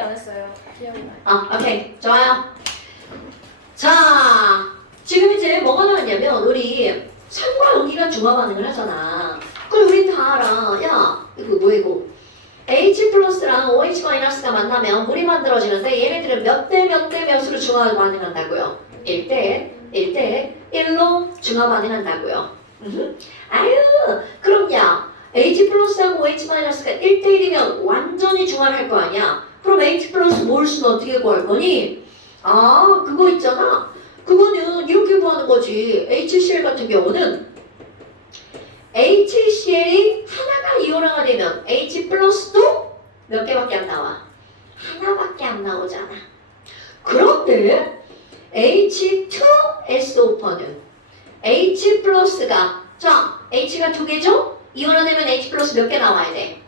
안 했어요. 기억이 나요. 오케이. 좋아요. 자, 지금 이제 뭐가 나왔냐면, 우리 산과 연기가 중화 반응을 하잖아. 그럼 우린 다 알아. 야, 이거 뭐야, 이거. H 플러스랑 OH 마이너스가 만나면 물이 만들어지는데, 얘네들은 몇 대 몇으로 중화 반응한다고요? 1대 1로 중화 반응한다고요. 아유, 그럼 야, H 플러스하고 OH 마이너스가 1대 1이면 완전히 중화를 할 거 아니야? 그럼 H 플러스 몰수는 어떻게 구할 거니? 아, 그거 있잖아. 그거는 이렇게 구하는 거지. HCl 같은 경우는 HCl이 하나가 이온화가 되면 H 플러스도 몇 개밖에 안 나와? 하나밖에 안 나오잖아. 그런데 H2SO4는 H 플러스가, 자, H가 두 개죠? 이온화되면 H 플러스 몇 개 나와야 돼?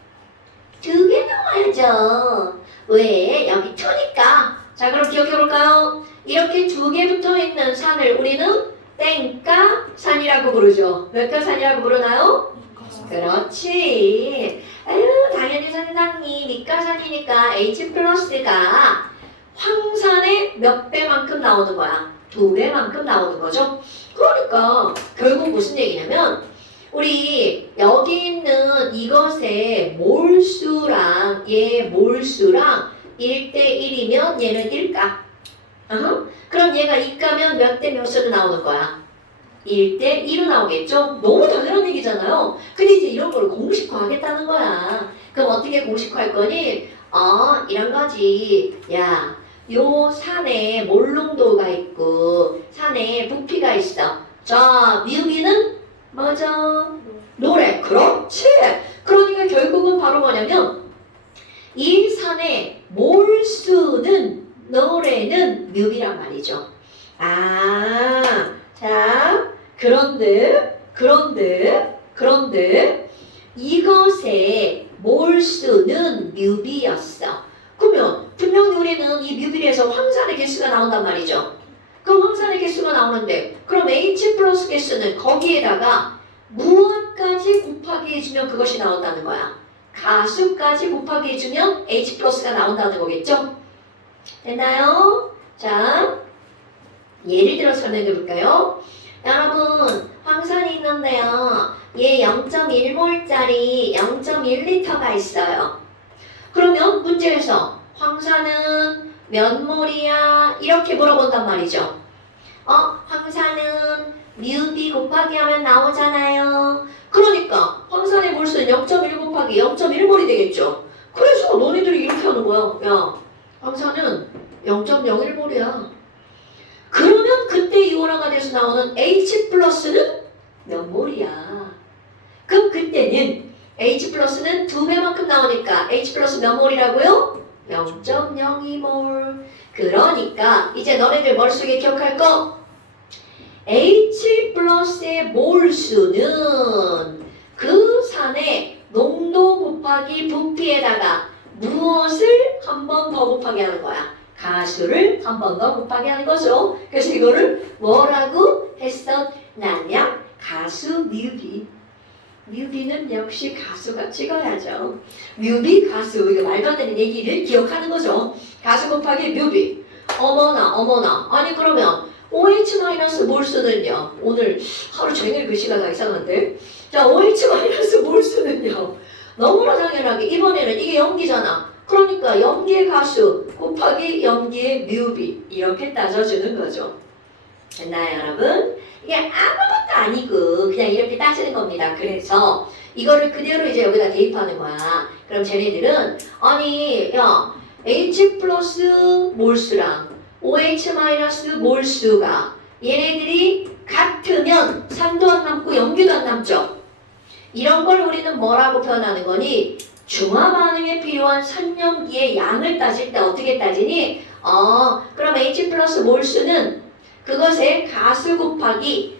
두 개 나와야죠. 왜? 여기 2니까. 자, 그럼 기억해볼까요? 이렇게 두 개 붙어있는 산을 우리는 땡가산이라고 부르죠. 몇 가산이라고 부르나요? 그렇지. 아유, 당연히 선생님, 이가산이니까 H 플러스가 황산의 몇 배만큼 나오는 거야? 2배만큼 나오는 거죠. 그러니까 결국 무슨 얘기냐면, 우리 여기 있는 이것의 몰수랑 얘 몰수랑 1대1이면 얘는 1가. 그럼 얘가 2가면 몇 대 몇으로 나오는 거야? 1대1로 나오겠죠? 너무 당연한 얘기잖아요. 근데 이제 이런 걸 공식화하겠다는 거야. 그럼 어떻게 공식화할 거니? 이런 거지. 야, 요 산에 몰농도가 있고 산에 부피가 있어. 자, 뮤비는 맞아. 노래. 그렇지. 그러니까 결국은 바로 뭐냐면 이 산의 몰수는 노래는 뮤비란 말이죠. 자, 그런데 이것의 몰수는 뮤비였어. 그러면 분명히 우리는 이 뮤비에서 황산의 개수가 나온단 말이죠. 그럼 황산의 개수가 나오는데 그럼 H 플러스 개수는 거기에다가 무엇까지 곱하기 해주면 그것이 나온다는 거야. 가수까지 곱하기 해주면 H 플러스가 나온다는 거겠죠? 됐나요? 자, 예를 들어 설명해 볼까요? 여러분, 황산이 있는데요. 얘 0.1몰짜리 0.1리터가 있어요. 그러면 문제에서 황산은 몇 몰이야? 이렇게 물어본단 말이죠. 황산은 뮤비 곱하기 하면 나오잖아요. 그러니까 황산의 몰수는 0.1 곱하기 0.1몰이 되겠죠. 그래서 너네들이 이렇게 하는 거야. 야, 황산은 0.01몰이야. 그러면 그때 이온화가 돼서 나오는 H 플러스는 몇 몰이야? 그럼 그때는 H 플러스는 2배만큼 나오니까 H 플러스 몇 몰이라고요? 0.02몰. 그러니까 이제 너네들 머릿속에 기억할 거 H 플러스의 몰수는 그 산의 농도 곱하기 부피에다가 무엇을 한 번 더 곱하게 하는 거야? 가수를 한 번 더 곱하게 하는 거죠. 그래서 이거를 뭐라고 했었냐면 가수 뮤비. 뮤비는 역시 가수가 찍어야죠. 뮤비 가수, 이거 말도 안 되는 얘기를 기억하는 거죠. 가수 곱하기 뮤비. 어머나. 아니 그러면 OH 마이너스 몰수는요. 오늘 하루 종일 글씨가 다 이상한데. 자, OH 마이너스 몰수는요. 너무나 당연하게 이번에는 이게 염기잖아. 그러니까 염기의 가수 곱하기 염기의 뮤비 이렇게 따져주는 거죠. 됐나요, 여러분? 이게 아무것도 아니고 그냥 이렇게 따지는 겁니다. 그래서 이거를 그대로 이제 여기다 대입하는 거야. 그럼 쟤네들은 아니 야 H 플러스 몰수랑 OH 마이너스 몰수가 얘네들이 같으면 산도 안 남고 염기도 안 남죠. 이런 걸 우리는 뭐라고 표현하는 거니? 중화 반응에 필요한 산염기의 양을 따질 때 어떻게 따지니? 그럼 H 플러스 몰수는 그것의 가수 곱하기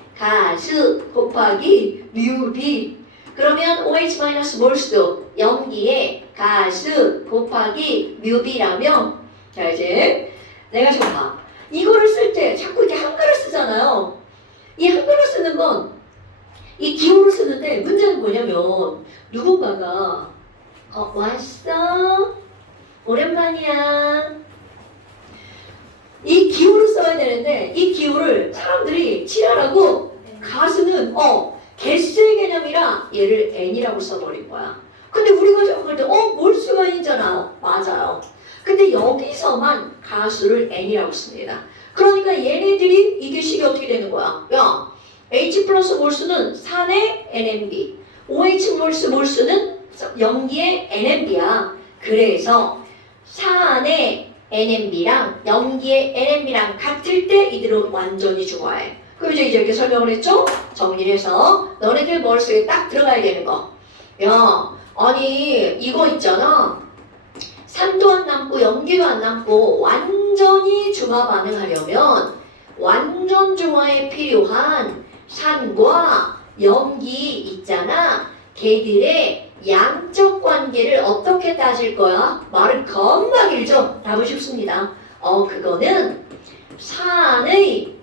뮤비. 그러면 OH 마이너스 몰수도 염기의 가수 곱하기 뮤비라며. 자, 이제 내가 좀 봐. 이거를 쓸 때 자꾸 이렇게 한글을 쓰잖아요. 이 한글을 쓰는 건 이 기호를 쓰는데 문제는 뭐냐면 누군가가 왔어? 오랜만이야. 써야 되는데 이 기호를 사람들이 지랄하고 가수는 개수의 개념이라 얘를 n이라고 써버린 거야. 근데 우리가 생각할 때 몰수가 n이잖아. 맞아요. 근데 여기서만 가수를 n이라고 씁니다. 그러니까 얘네들이 이게 식이 어떻게 되는 거야? 야, H 플러스 몰수는 4의 NMB, OH 몰수는 염기의 NMB야. 그래서 4의 NMB랑 염기의 NMB랑 같을 때 이들은 완전히 중화해. 그럼 이제 이렇게 설명을 했죠? 정리를 해서 너네들 머릿속에 딱 들어가야 되는 거. 야, 아니 이거 있잖아. 산도 안 남고 염기도 안 남고 완전히 중화 반응하려면 완전 중화에 필요한 산과 염기 있잖아. 걔들의 양적 관계를 어떻게 따질 거야? 말은 겁나 길죠? 답은 쉽습니다. 그거는 산의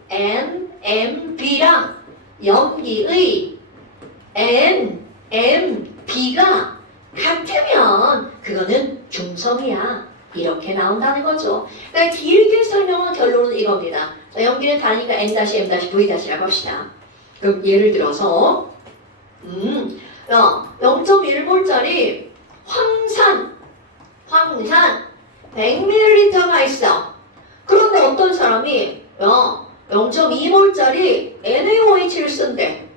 NMB랑 염기의 NMB가 같으면 그거는 중성이야. 이렇게 나온다는 거죠. 그러니까 길게 설명한 결론은 이겁니다. 자, 염기는 다르니까 N-M-V-라고 합시다. 그럼 예를 들어서 0.1몰짜리 황산 100ml가 있어. 그런데 어떤 사람이 0.2몰짜리 NaOH를 쓴대.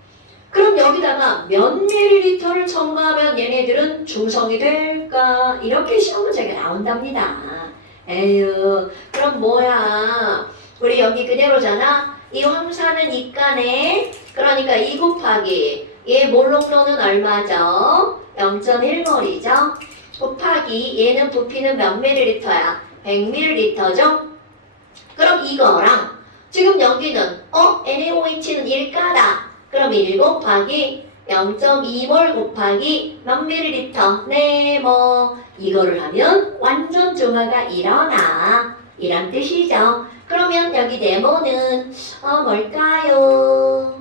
그럼 여기다가 몇 밀리리터를 첨가하면 얘네들은 중성이 될까? 이렇게 시험 문제가 나온답니다. 에휴, 그럼 뭐야? 우리 여기 그대로잖아? 이 황산은 이가네. 그러니까 2 곱하기 얘 몰롱도는 얼마죠? 0.1몰이죠? 곱하기 얘는 부피는 몇 밀리리터야? 100밀리리터죠? 그럼 이거랑 지금 여기는 NaOH는 1가다. 그럼 1 곱하기 0.2몰 곱하기 몇 밀리리터? 네, 이거를 하면 완전 중화가 일어나. 이란 뜻이죠. 그러면 여기 네모는 뭘까요?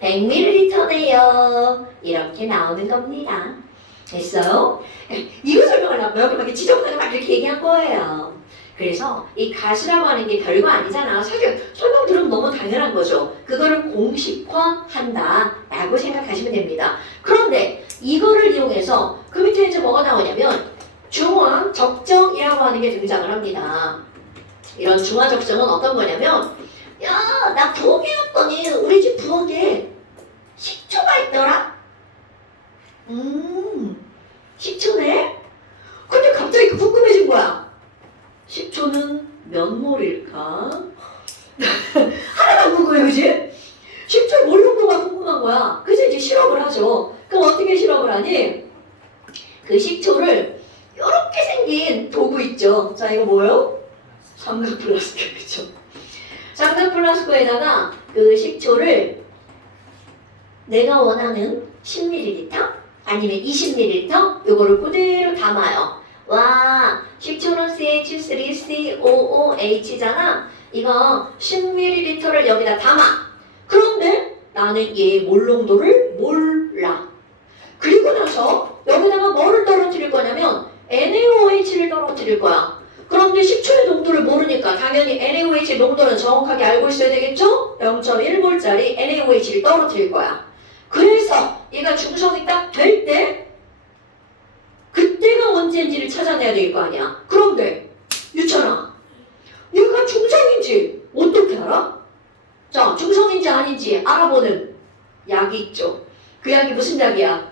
100ml네요. 이렇게 나오는 겁니다. 됐어요? 이거 설명하려고 여기 막 지정사가 막 이렇게 얘기한 거예요. 그래서 이 가수라고 하는 게 별거 아니잖아. 사실 설명 들으면 너무 당연한 거죠. 그거를 공식화한다 라고 생각하시면 됩니다. 그런데 이거를 이용해서 그 밑에 이제 뭐가 나오냐면 중화 적정이라고 하는 게 등장을 합니다. 이런 중화 적정은 어떤 거냐면 야, 나 부엌이었더니 우리 집 부엌에 식초가 있더라? 식초네? 근데 갑자기 궁금해진 거야. 식초는 몇 몰일까? 하나도 궁금해, 그지? 식초 몰용도가 궁금한 거야. 그래서 이제 실험을 하죠. 그럼 어떻게 실험을 하니? 그 식초를 이렇게 생긴 도구 있죠. 자, 이거 뭐예요? 삼각 플라스틱, 그죠? 삼각 플라스틱에다가 그 식초를 내가 원하는 10ml 아니면 20ml 요거를 그대로 담아요. 와, 식초는 CH3COOH잖아. 이거 10ml를 여기다 담아. 그런데 나는 얘 몰농도를 몰라. 그리고 나서 여기다가 뭐를 떨어뜨릴 거냐면 NaOH를 떨어뜨릴 거야. 그런데 식초의 농도를 모르니까 당연히 NaOH 농도는 정확하게 알고 있어야 되겠죠? 0.1몰짜리 NaOH를 떨어뜨릴 거야. 그래서 얘가 중성이 딱 될 때 그때가 언제인지를 찾아내야 될 거 아니야. 그런데 유찬아, 얘가 중성인지 어떻게 알아? 자, 중성인지 아닌지 알아보는 약이 있죠. 그 약이 무슨 약이야?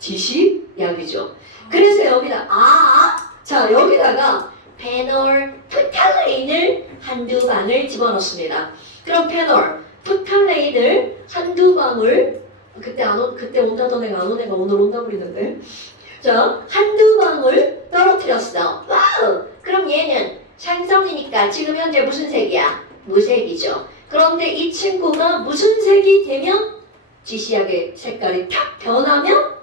지시약이죠. 그래서 여기다 자, 여기다가 페놀 프탈레인을 한두 방울 집어넣습니다. 그럼 페놀 프탈레인을 한두 방울 그때 온다던 애가 안 온 애가 오늘 온다 그러는데 자, 한두 방울 떨어뜨렸어. 와우! 그럼 얘는 산성이니까 지금 현재 무슨 색이야? 무색이죠. 그런데 이 친구가 무슨 색이 되면 지시약의 색깔이 탁 변하면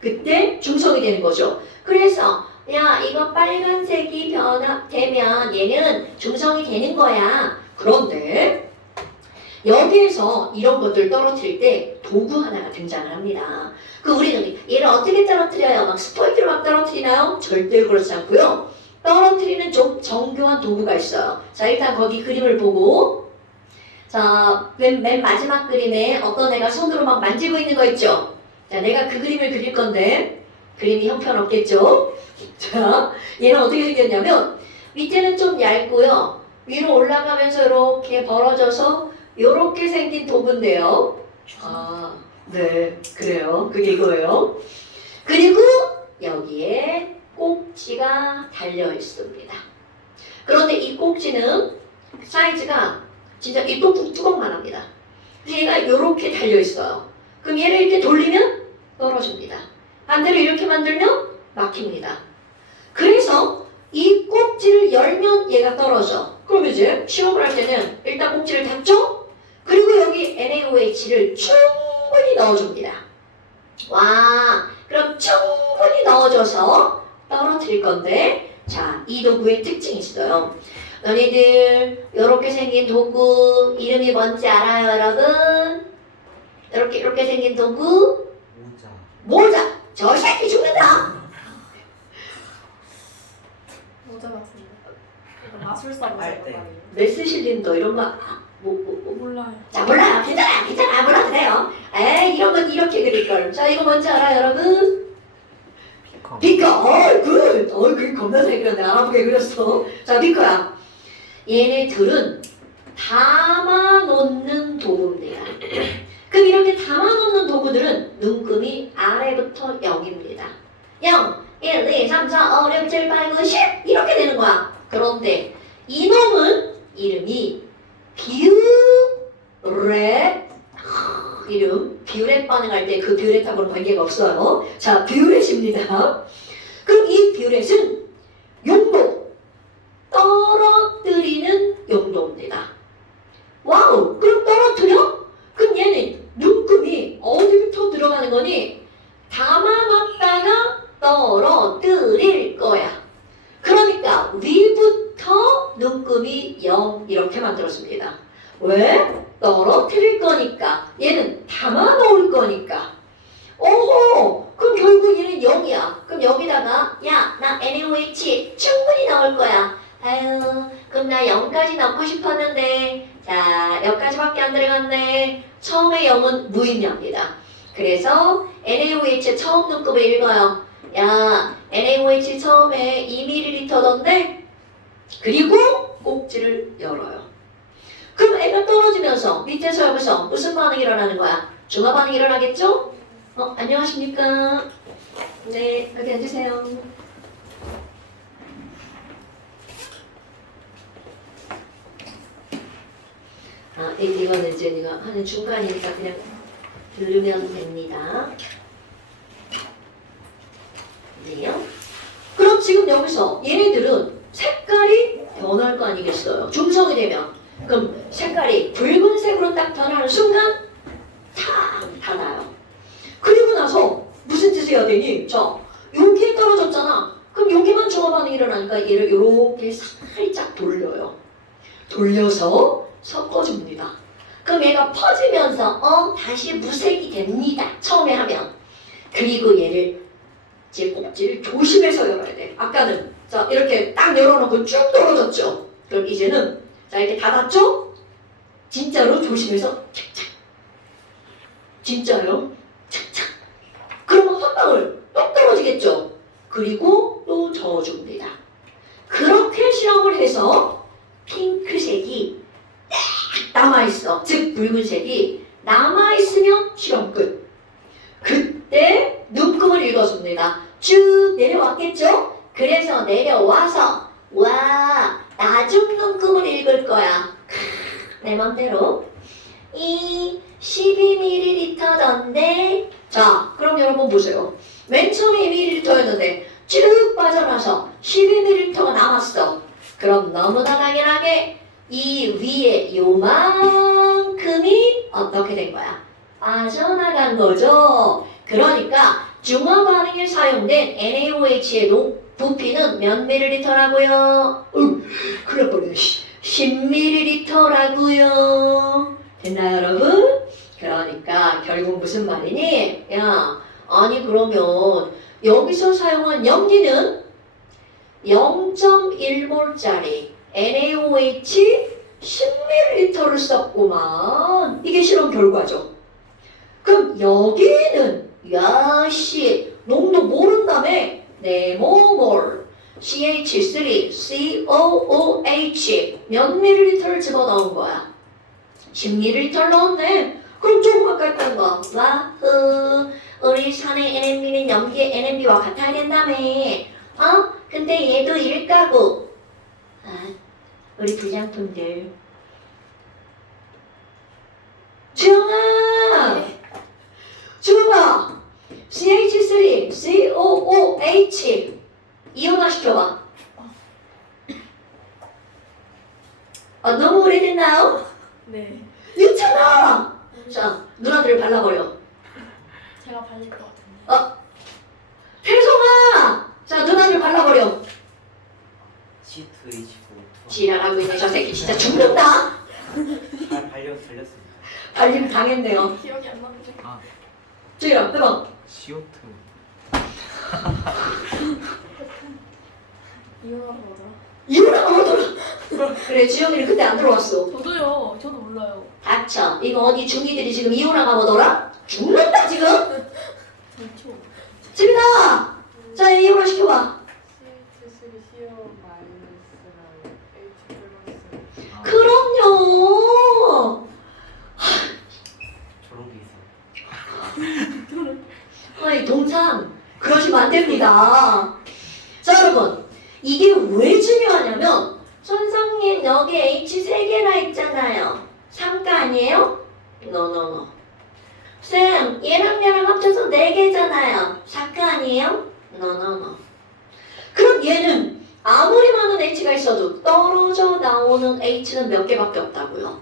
그때 중성이 되는 거죠. 그래서 야, 이거 빨간색이 되면 얘는 중성이 되는 거야. 그런데 여기에서 이런 것들 떨어뜨릴 때 도구 하나가 등장을 합니다. 우리는 얘를 어떻게 떨어뜨려요? 막 스포이트를 막 떨어뜨리나요? 절대 그렇지 않고요. 떨어뜨리는 좀 정교한 도구가 있어요. 자, 일단 거기 그림을 보고, 자, 맨 마지막 그림에 어떤 애가 손으로 막 만지고 있는 거 있죠? 자, 내가 그 그림을 그릴 건데, 그림이 형편없겠죠? 자, 얘는 어떻게 생겼냐면, 밑에는 좀 얇고요. 위로 올라가면서 이렇게 벌어져서 이렇게 생긴 도구인데요. 아, 네, 그래요. 그게 이거예요. 그리고 여기에 꼭지가 달려 있습니다. 그런데 이 꼭지는 사이즈가 진짜 이 뚜껑만 합니다. 그래서 얘가 이렇게 달려 있어요. 그럼 얘를 이렇게 돌리면 떨어집니다. 반대로 이렇게 만들면 막힙니다. 그래서 이 꼭지를 열면 얘가 떨어져. 그럼 이제 시험을 할 때는 일단 꼭지를 닫죠? 그리고 여기 NaOH를 충분히 넣어줍니다. 와, 그럼 충분히 넣어줘서 떨어뜨릴 건데, 자, 이 도구의 특징이 있어요. 너희들 이렇게 생긴 도구 이름이 뭔지 알아요, 여러분? 이렇게 생긴 도구? 모자. 저 새끼 죽는다. 모자 같은데. 이거 마술사 모자 같아요. 메스실린더 이런 거 몰라요. 자, 몰라요. 괜찮아. 몰라도 돼요. 에이, 이런 건 이렇게 그릴걸. 자, 이거 뭔지 알아요, 여러분? 비커. 굿. 그게 겁나 잘 그렸네. 알아보게 그렸어. 자, 비커야. 얘네들은 담아놓는 도구입니다. 그럼 이렇게 담아놓는 도구들은 눈금이 아래부터 0입니다. 0, 1, 2, 3, 4, 5, 6, 7, 8, 9, 10 이렇게 되는 거야. 그런데 이놈은 이름이 뷰렛. 이름 뷰렛 반응할 때 그 뷰렛하고는 관계가 없어요. 자, 뷰렛입니다. 그럼 이 뷰렛은 용도, 떨어뜨리는 용도입니다. 와우, 그럼 떨어뜨려? 그럼 얘는 눈금이 어디부터 들어가는 거니? 담아놨다가 떨어뜨릴 거야. 그러니까 위부터 눈금이 0 이렇게 만들었습니다. 왜? 떨어뜨릴 거니까. 얘는 담아놓을 거니까. 오호, 그럼 결국 얘는 0이야. 그럼 여기다가 야, 나 NaOH 충분히 넣을 거야. 아유, 그럼 나 0까지 넣고 싶었는데 자, 여기까지밖에 안 들어갔네. 처음에 0은 무의미합니다. 그래서 NaOH 처음 눈금을 읽어요. 야, NaOH 처음에 2ml던데 그리고 꼭지를 열어요. 그럼 애가 떨어지면서 밑에서 여기서 무슨 반응이 일어나는 거야? 중화 반응이 일어나겠죠? 안녕하십니까? 네, 여기 앉으세요. 이거는 이제 이거 하는 중간이니까 그냥 들으면 됩니다. 네요. 그럼 지금 여기서 얘네들은 색깔이 변할 거 아니겠어요? 중성이 되면. 그럼 색깔이 붉은색으로 딱 변하는 순간 탁 닫아요. 그리고 나서 무슨 짓을 해야 되니? 자, 여기에 떨어졌잖아. 그럼 여기만 중화 반응이 일어나니까 얘를 이렇게 살짝 돌려요. 돌려서 섞어줍니다. 그럼 얘가 퍼지면서 다시 무색이 됩니다. 처음에 하면. 그리고 얘를 제 꼭지를 조심해서 열어야 돼. 아까는 자 이렇게 딱 열어놓고 쭉 떨어졌죠. 그럼 이제는 자 이렇게 닫았죠? 진짜로 조심해서 착착. 진짜요? 착착. 그러면 한 방울 똑 떨어지겠죠? 그리고 또 저어줍니다. 그렇게 실험을 해서 핑크색이 딱 남아있어. 즉 붉은색이 남아있으면 실험 끝. 그때 눈금을 읽어줍니다. 쭉 내려왔겠죠? 그래서 내려와서 와 나중 눈금을 읽을 거야. 내 맘대로 이 12ml던데 자 그럼 여러분 보세요. 맨 처음에 2ml였는데 쭉 빠져나서 12ml가 남았어. 그럼 너무나 당연하게 이 위에 요만큼이 어떻게 된 거야? 빠져나간 거죠. 그러니까 중화 반응에 사용된 NaOH의 부피는 몇 ml라고요? 큰일 날 뻔해. 10ml라고요. 됐나요, 여러분? 그러니까 결국 무슨 말이니? 야, 아니 그러면 여기서 사용한 염기는 0.1몰짜리 NaOH 10ml를 썼구만. 이게 실험 결과죠. 그럼 여기는 야씨 농도 모른다며 네모몰 CH3COOH 몇 ml를 집어넣은 거야? 10ml 넣었네. 그럼 조금 아까 했던 거 와흐 우리 산의 NMB는 염기의 NMB와 같아야 된다며. 근데 얘도 일가구. 우리 부장품들. 주영아! 네. 주영아! CH3, COOH 이온화 시켜봐. 너무 오래됐나요? 네. 괜찮아! 자, 누나들 발라버려. 제가 발릴 것 같은데. 태성아! 자, 누나들 발라버려. C2H4 지랄하고 있네. 저 새끼 진짜 죽는다. 잘 달렸습니다. 발림 당했네요. 기억이 안 나는데. 아 주희랑 해봐. CO2 이혼하러 오더라. 이혼하고 뭐더라? 그래, 주영이는 그때 안 들어왔어. 저도요. 저도 몰라요. 닥쳐. 이거 어디 중이들이 지금 이혼하가 뭐더라? 죽는다 지금. 전초. 집에 나와. 자, 이혼화 시켜봐. CH3CO 마이너스랑 H 플러스 그럼요. 저런 게 있어. 아니 동상 그러시면 안 됩니다. 자 여러분 이게 왜 중요하냐면 선생님 여기 H 3개나 있잖아요. 3가 아니에요? 노노노. 쌤 얘랑 얘랑 합쳐서 4개잖아요. 4가 아니에요? 노노노. 그럼 얘는 아무리 많은 H가 있어도 떨어져 나오는 H는 몇 개밖에 없다고요.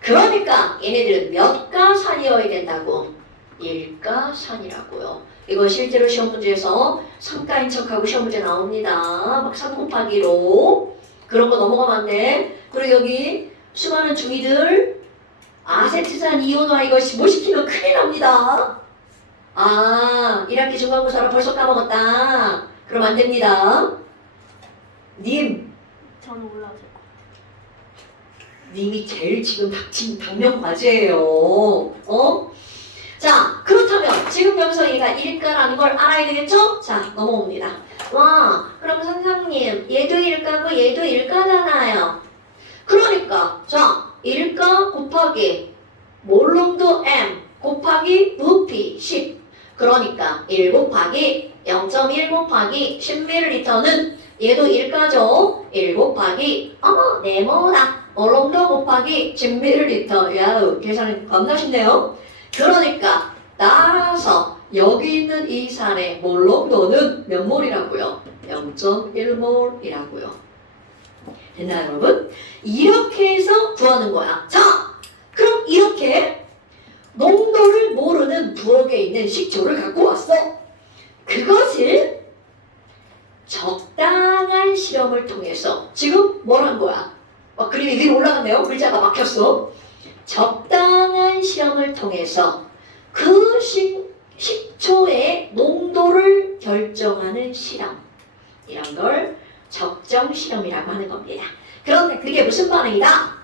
그러니까 얘네들은 몇 가산이어야 된다고? 1가산이라고요. 이거 실제로 시험 문제에서 3가인 척하고 시험 문제 나옵니다. 막 3 곱하기로 그런 거 넘어가면 안 돼. 그리고 여기 수많은 중이들 아세트산 이온화 이거 못 시키면 큰일 납니다. 1학기 중간고사라 벌써 까먹었다. 그럼 안 됩니다. 님 저는 올라오실 것 님이 제일 지금 당면 과제예요. 자, 그렇다면 지금 여기서 얘가 1가라는 걸 알아야 되겠죠? 자, 넘어옵니다. 와, 그럼 선생님 얘도 1가고 얘도 1가잖아요. 그러니까 자, 1가 곱하기 몰롱도 M 곱하기 부피 10. 그러니까 1 곱하기 0.1 곱하기 10ml는 얘도 1가죠. 1 곱하기 네모다. 몰롱도 곱하기 10ml. 야우, 계산이 겁나 쉽네요. 그러니까 따라서 여기 있는 이 산의 몰롱도는 몇 몰이라고요? 0.1몰이라고요. 됐나요 여러분? 이렇게 해서 구하는 거야. 자, 그럼 이렇게 농도를 모르는 부엌에 있는 식초를 갖고 왔어. 그것을 적당한 실험을 통해서 지금 뭘 한 거야? 그림이 위로 올라갔네요. 글자가 막혔어. 적당한 실험을 통해서 그 식초의 농도를 결정하는 실험, 이런 걸 적정 실험이라고 하는 겁니다. 그런데 그게 무슨 반응이다?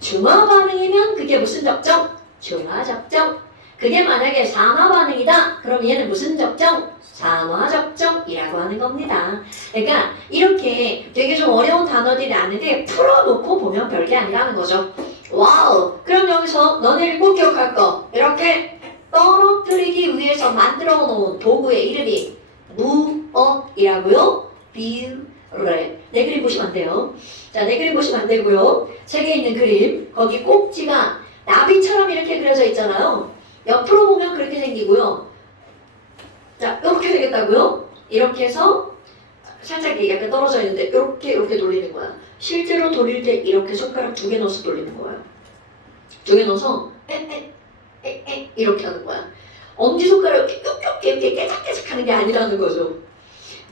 중화 반응이면 그게 무슨 적정? 중화 적정. 그게 만약에 산화 반응이다? 그럼 얘는 무슨 적정? 산화 적정이라고 하는 겁니다. 그러니까 이렇게 되게 좀 어려운 단어들이 나는데 풀어놓고 보면 별게 아니라는 거죠. 와우! 그럼 여기서 너네를 꼭 기억할 거, 이렇게 떨어뜨리기 위해서 만들어 놓은 도구의 이름이 무엇이라고요? 비례. 내 그림 보시면 안 돼요. 자, 내 그림 보시면 안 되고요. 책에 있는 그림, 거기 꼭지가 나비처럼 이렇게 그려져 있잖아요. 옆으로 보면 그렇게 생기고요. 자, 이렇게 되겠다고요? 이렇게 해서 살짝 약간 떨어져 있는데 이렇게 돌리는 거야. 실제로 돌릴 때 이렇게 손가락 2개 넣어서 돌리는 거야. 2개 넣어서 이렇게 하는 거야. 엄지손가락 이렇게 깨작깨작 하는 게 아니라는 거죠.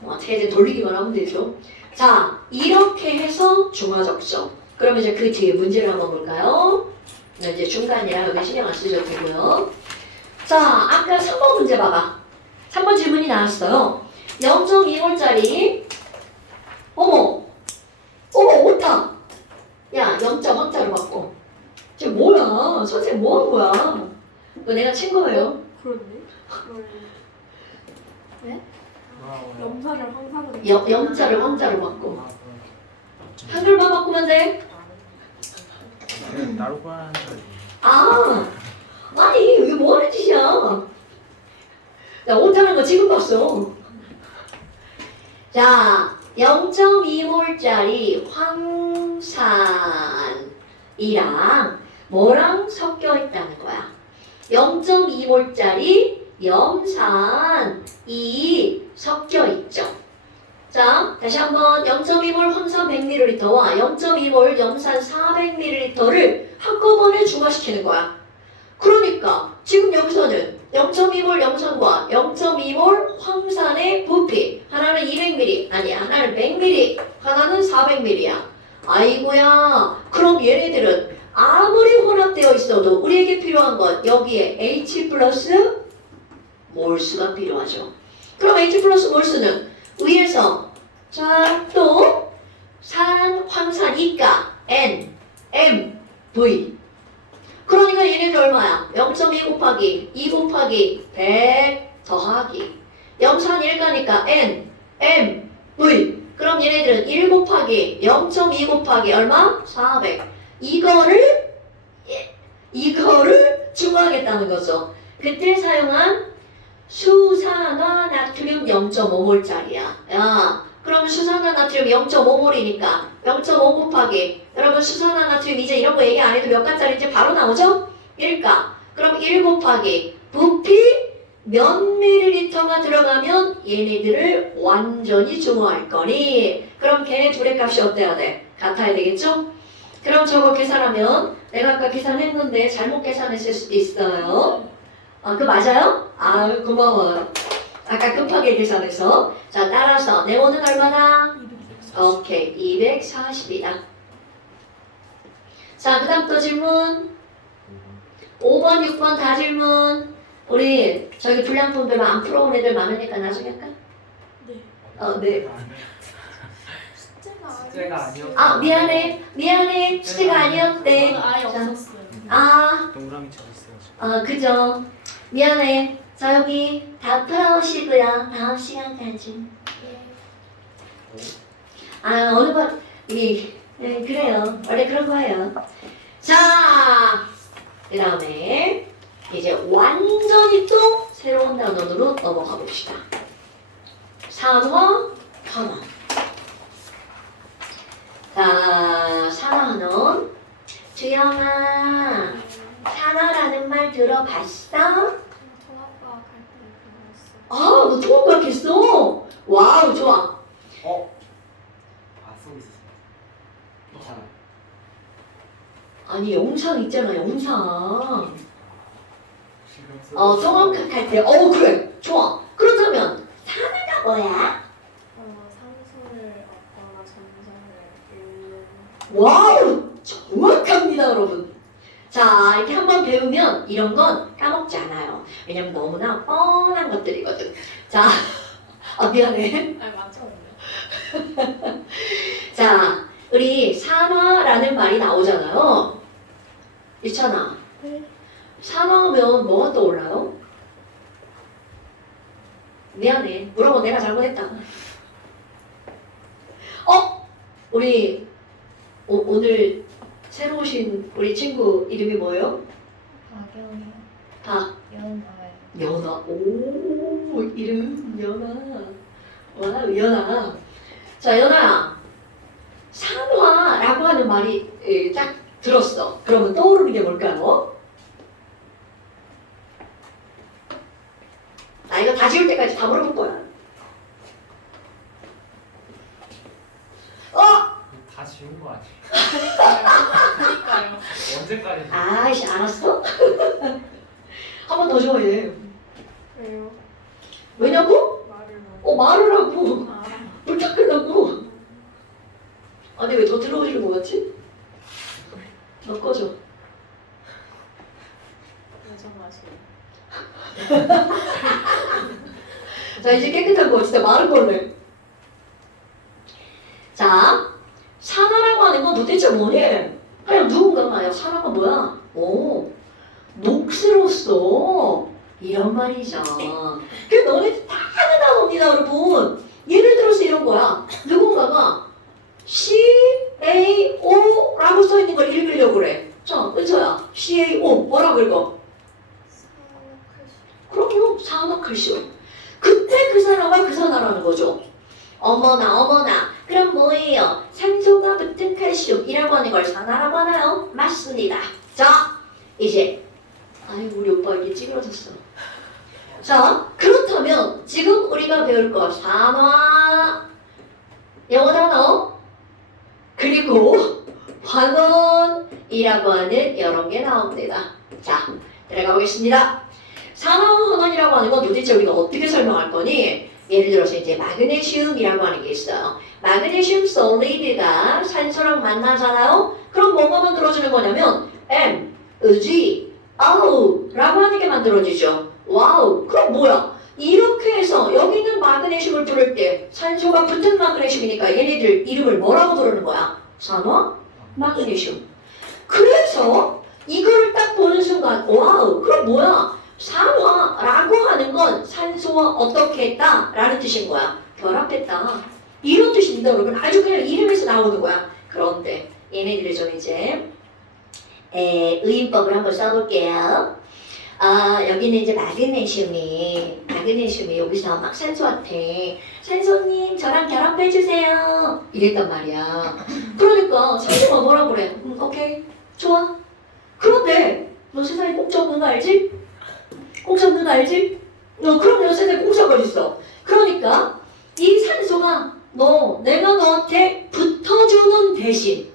어떻게든 돌리기만 하면 되죠. 자, 이렇게 해서 중화적정. 그러면 이제 그 뒤에 문제를 한번 볼까요? 네, 이제 중간이라 여기 신경 안 쓰셔도 되고요. 자, 아까 3번 문제 봐봐. 3번 질문이 나왔어요. 0.2몰짜리 영자 황자로 바꿔. 지금 뭐야? 선생님 뭐 한 거야? 이거 내가 친 거예요. 그러네. 염사를 황사로. 영자를 황자로 바꿔. 한글만 바꾸면 돼. 나로 하는 줄 아니 이게 뭐 하는 짓이야? 나 못하는 거 지금 봤어. 자, 0.2몰짜리 황산이랑 뭐랑 섞여 있다는 거야? 0.2몰짜리 염산이 섞여 있죠. 자, 다시 한번 0.2몰 황산 100ml와 0.2몰 염산 400ml를 한꺼번에 중화시키는 거야. 그러니까 지금 여기서는 0.2몰 염산과 0.2몰 황산의 부피 하나는 200ml 아니 하나는 100ml 하나는 400ml야. 아이고야, 그럼 얘네들은 아무리 혼합되어 있어도 우리에게 필요한 건 여기에 H 플러스 몰수가 필요하죠. 그럼 H 플러스 몰수는 위에서 자 또 산, 황산, 이가 N, M, V. 그러니까 얘네들 얼마야? 0.2 곱하기 2 곱하기 100 더하기 염산 1가니까 N, M, V. 그럼 얘네들은 1 곱하기 0.2 곱하기 얼마? 400. 이거를 중화하겠다는 거죠. 그때 사용한 수산화 나트륨 0.5몰짜리야. 야, 그럼 수산화 나트륨 0.5몰이니까 0.5 곱하기 여러분 수산화 나트륨 이제 이런 거 얘기 안 해도 몇 가짜리인지 바로 나오죠? 1가. 그럼 1 곱하기 부피 몇 밀리리터가 들어가면 얘네들을 완전히 중화할 거니? 그럼 걔네 둘의 값이 어때야 돼? 같아야 되겠죠? 그럼 저거 계산하면 내가 아까 계산했는데 잘못 계산했을 수도 있어요. 그 맞아요? 고마워요. 아까 급하게 계산해서. 자, 따라서 네모는 얼마나? 오케이, 240이다. 자, 그 다음 또 질문. 5번, 6번 다 질문. 우리 저기 불량품별로 안 풀어온 애들 많으니까 나중에 할까? 네. 네. 숙제가 아니었어. 미안해. 숙제가 아니었대. 저는 아예 자, 없었어요. 동그라미 쳐주세요. 그죠. 미안해. 자, 여기 다 풀어오시고요. 다음 시간까지. 어느 번, 그래요. 원래 그런 거예요. 자, 그 다음에 이제 완전히 또 새로운 단원으로 넘어가 봅시다. 산화, 환원. 자, 산화환원. 주영아, 산화라는 말 들어봤어? 통합과학 할때 배웠어요. 너 통합과학 했어? 와우, 좋아. 쓰고 있었어. 괜찮아. 아니, 영상 있잖아, 영상. 신경 쓰고. 통합과학 할 때, 그래, 좋아. 그렇다면, 산화가 뭐야? 산소를 얻거나 전선을 잃는. 와우, 정확합니다, 여러분. 자, 이렇게 한번 배우면 이런 건 까먹지 않아요. 왜냐면 너무나 뻔한 것들이거든. 자, 미안해. 아니 맞죠? 자, 우리 산화라는 말이 나오잖아요. 유찬아, 네. 산화하면 뭐가 떠올라요? 미안해. 물어보 내가 잘못했다. 우리 오늘 새로 오신 우리 친구 이름이 뭐예요? 박영이요. 연아. 오, 이름 연아. 와, 연아. 자, 연아야. 산화라고 하는 말이 딱 들었어. 그러면 떠오르는 게 뭘까요? 나 이거 다 지울 때까지 다 물어볼 거야. 다 지운 거 아니야? 그러니까요. 언제까지? 아이씨, 알았어? 한 번 더 줘, 얘. 왜요? 왜냐고? 말을 못. 말을 하고. 아, 부탁하려고. 아니, 왜 더 들어오시는 거 같지? 너 꺼줘. 여정 맛이에요. 자, 이제 깨끗한 거 진짜 마른 걸래. 자, 산화라고 하는 건 도대체 뭐니? 그냥 누군가가 야 산화가 뭐야? 오 녹슬었어 이런 말이죠. 그래서 너네들 다 하는 단어입니다 여러분. 예를 들어서 이런 거야. 누군가가 CAO라고 써있는 걸 읽으려고 그래. 자 은서야 CAO 뭐라고 읽어? 그럼요 산화칼슘. 그때 그 사람과 그 산화라는 거죠. 어머나 어머나 그럼 뭐예요? 산소가 붙은 칼슘이라고 하는 걸 산화라고 하나요? 맞습니다. 자 이제 아이고 우리 오빠 이게 찌그러졌어. 자 그렇다면 지금 우리가 배울 거 산화 영어 단어 그리고 환원이라고 하는 이런 게 나옵니다. 자 들어가 보겠습니다. 산화 환원이라고 하는 건 도대체 우리가 어떻게 설명할 거니? 예를 들어서 이제 마그네슘이라고 하는 게 있어요. 마그네슘 솔리드가 산소랑 만나잖아요. 그럼 뭐가 만들어지는 거냐면 M, G, O 라고 하는 게 만들어지죠. 와우, 그럼 뭐야? 이렇게 해서 여기 있는 마그네슘을 부를 때 산소가 붙은 마그네슘이니까 얘네들 이름을 뭐라고 부르는 거야? 산화 마그네슘. 그래서 이걸 딱 보는 순간 와우, 그럼 뭐야? 산화라고 하는 건 산소와 어떻게 했다라는 뜻인 거야. 결합했다. 이런 뜻입니다. 여러분 아주 그냥 이름에서 나오는 거야. 그런데 얘네들을 좀 이제 의인법을 한번 써볼게요. 여기는 이제 마그네슘이 여기서 막 산소한테 산소님 저랑 결합해주세요 이랬단 말이야. 그러니까 산소가 뭐라고 그래? 오케이 좋아. 그런데 너 세상에 공짜 없는 거 알지? 공짜 없는 거 알지? 그럼 세상에 공짜가 어딨어. 그러니까 이 산소가 내가 너한테 붙어주는 대신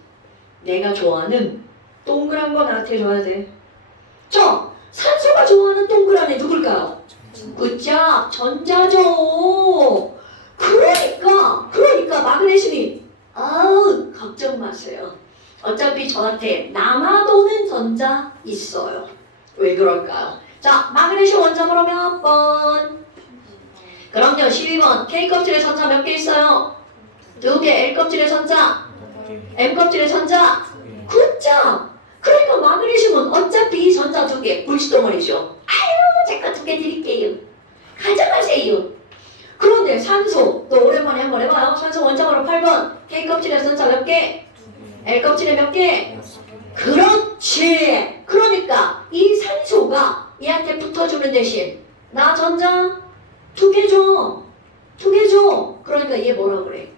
내가 좋아하는 동그란 거 나한테 줘야 돼. 자, 산소가 좋아하는 동그란 애 누굴까요? 그쵸? 전자죠. 그러니까 마그네슘이 걱정 마세요. 어차피 저한테 남아도는 전자 있어요. 왜 그럴까요? 자, 마그네슘 원점으로 몇 번? 그럼요, 12번. K껍질에 전자 몇 개 있어요? 2개. L껍질에 전자, M껍질에 전자, 9점. 그러니까 마그네슘은 어차피 이 전자 2개, 불시덩어리죠. 아유, 제가 2개 드릴게요. 가져가세요. 그런데 산소, 또 오랜만에 한번 해봐요. 산소 원점으로 8번. K껍질에 전자 몇 개? L껍질에 몇 개? 그렇지. 그러니까 이 산소가 얘한테 붙어주는 대신 나 전자 2개 줘. 2개 줘. 그러니까 얘 뭐라 그래?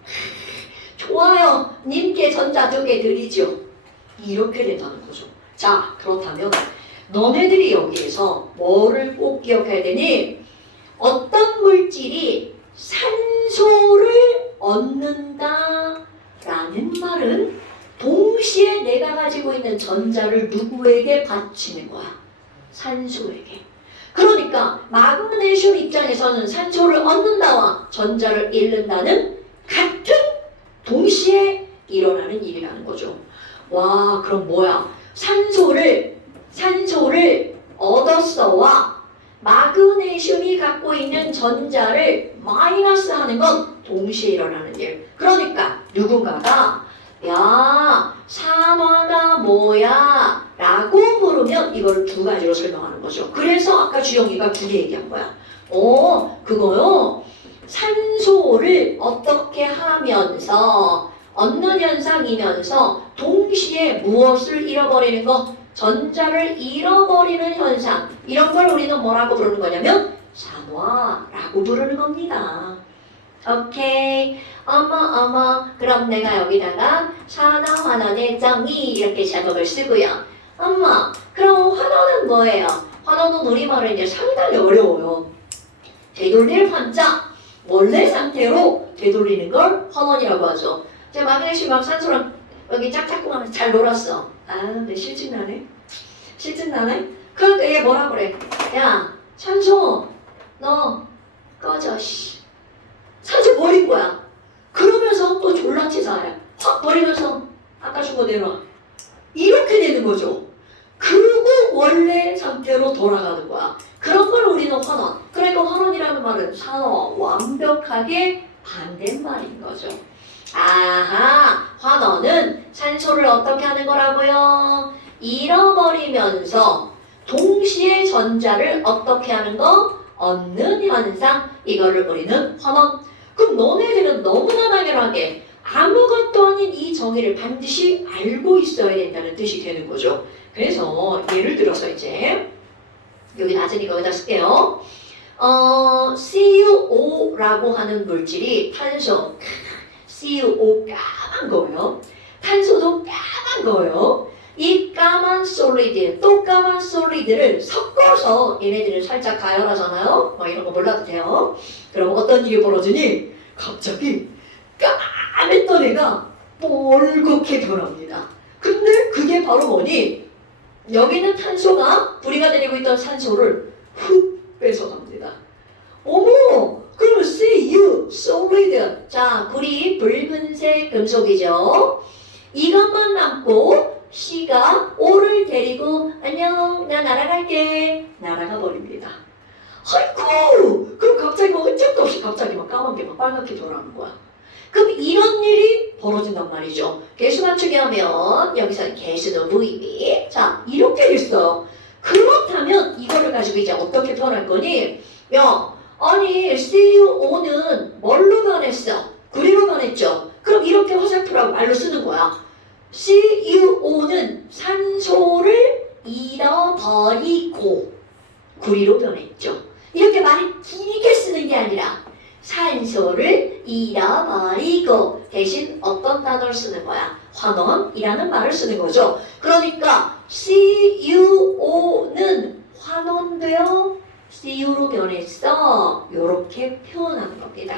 좋아요. 님께 전자 2개 드리죠. 이렇게 된다는 거죠. 자, 그렇다면 너네들이 여기에서 뭐를 꼭 기억해야 되니? 어떤 물질이 산소를 얻는다라는 말은 동시에 내가 가지고 있는 전자를 누구에게 바치는 거야? 산소에게. 그러니까 마그네슘 입장에서는 산소를 얻는다와 전자를 잃는다는 같은 동시에 일어나는 일이라는 거죠. 와, 그럼 뭐야? 산소를 얻었어와 마그네슘이 갖고 있는 전자를 마이너스 하는 건 동시에 일어나는 일. 그러니까 누군가가 야, 산화가 뭐야? 라고 물으면 이걸 2가지로 설명하는 거죠. 그래서 아까 주영이가 2개 얘기한 거야. 그거요. 산소를 어떻게 하면서 얻는 현상이면서 동시에 무엇을 잃어버리는 거? 전자를 잃어버리는 현상. 이런 걸 우리는 뭐라고 부르는 거냐면 산화라고 부르는 겁니다. 오케이. 어머 그럼 내가 여기다가 산화환원의 정의 이렇게 제목을 쓰고요. 엄마 그럼 환원은 뭐예요? 환원은 우리말은 이제 상당히 어려워요. 되돌릴 환자 원래 상태로 되돌리는 걸 환원이라고 하죠. 제가 마그네슘과 산소랑 여기 짝짝꿍하면서 잘 놀았어. 내 실증나네. 그러니까 얘 뭐라 그래? 야 산소 너 꺼져 씨. 산소 버린 거야. 그러면서 또 졸라치사야. 확 버리면서 아까 준 거 내놔. 이렇게 되는 거죠. 그리고 원래 상태로 돌아가는 거야. 그런 걸 우리는 환원. 그러니까 환원이라는 말은 산화와 완벽하게 반대말인 거죠. 아하, 환원은 산소를 어떻게 하는 거라고요? 잃어버리면서 동시에 전자를 어떻게 하는 거? 얻는 현상. 이거를 우리는 환원. 그럼 너네들은 너무나 당연하게 아무것도 아닌 이 정의를 반드시 알고 있어야 된다는 뜻이 되는 거죠. 그래서 예를 들어서 이제 여기 낮으니까 여기다 쓸게요. CuO라고 하는 물질이 탄소, CuO 까만 거예요. 탄소도 까만 거예요. 이 까만 솔리드, 또 까만 솔리드를 섞어서 얘네들은 살짝 가열하잖아요. 이런 거 몰라도 돼요. 그럼 어떤 일이 벌어지니? 갑자기 까맸던 애가 뻘겋게 변합니다. 근데 그게 바로 뭐니? 여기 있는 탄소가 불이가 되고 있던 산소를 훅 뺏어갑니다. 어머! 그러면 Cu, solid. 자, 구리 붉은색 금속이죠. 이것만 남고 C가 O를 데리고 안녕, 나 날아갈게. 날아가 버립니다. 아이고! 그럼 갑자기 뭐 흔적도 없이 갑자기 막 까만 게 막 빨갛게 변하는 거야. 그럼 이런 일이 벌어진단 말이죠. 개수 맞추기 하면 여기서 개수도 무의미. 자, 이렇게 됐어요. 그렇다면 이거를 가지고 이제 어떻게 표현할 거니? 야, 아니 CuO는 뭘로 변했어? 구리로 변했죠. 그럼 이렇게 화살표라고 말로 쓰는 거야. CuO는 산소를 잃어버리고 구리로 변했죠. 이렇게 많이 길게 쓰는 게 아니라 산소를 잃어버리고 대신 어떤 단어를 쓰는 거야? 환원이라는 말을 쓰는 거죠. 그러니까 CuO는 환원되어 Cu로 변했어. 이렇게 표현하는 겁니다.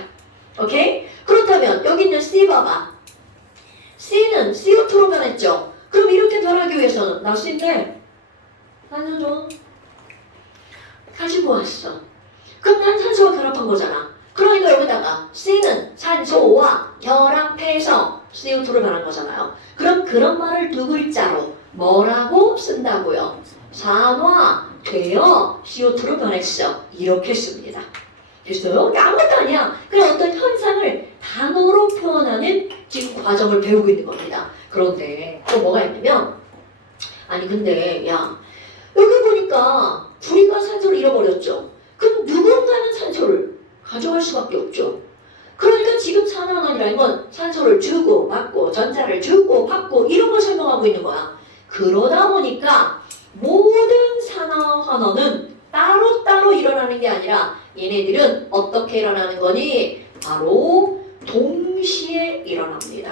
오케이? 그렇다면 여기 있는 C 봐봐. C는 CO2로 변했죠. 그럼 이렇게 변하기 위해서는 나 C인데 산소 좀 가지고 왔어. 그럼 난 산소와 결합한 거잖아. 그러니까 여기다가 C는 산소와 결합해서 CO2를 변한 거잖아요. 그럼 그런 말을 두 글자로 뭐라고 쓴다고요? 산화되어 CO2로 변했어. 이렇게 씁니다. 됐어요? 아무것도 아니야. 그냥 어떤 현상을 단어로 표현하는 지금 과정을 배우고 있는 겁니다. 그런데 또 뭐가 있냐면 아니 근데 야 여기 보니까 구리가 산소를 잃어버렸죠. 그럼 누군가는 산소를 가져갈 수밖에 없죠. 그러니까 지금 산화환원이라는 건 산소를 주고 받고 전자를 주고 받고 이런 걸 설명하고 있는 거야. 그러다 보니까 모든 산화환원은 따로따로 일어나는 게 아니라 얘네들은 어떻게 일어나는 거니? 바로 동시에 일어납니다.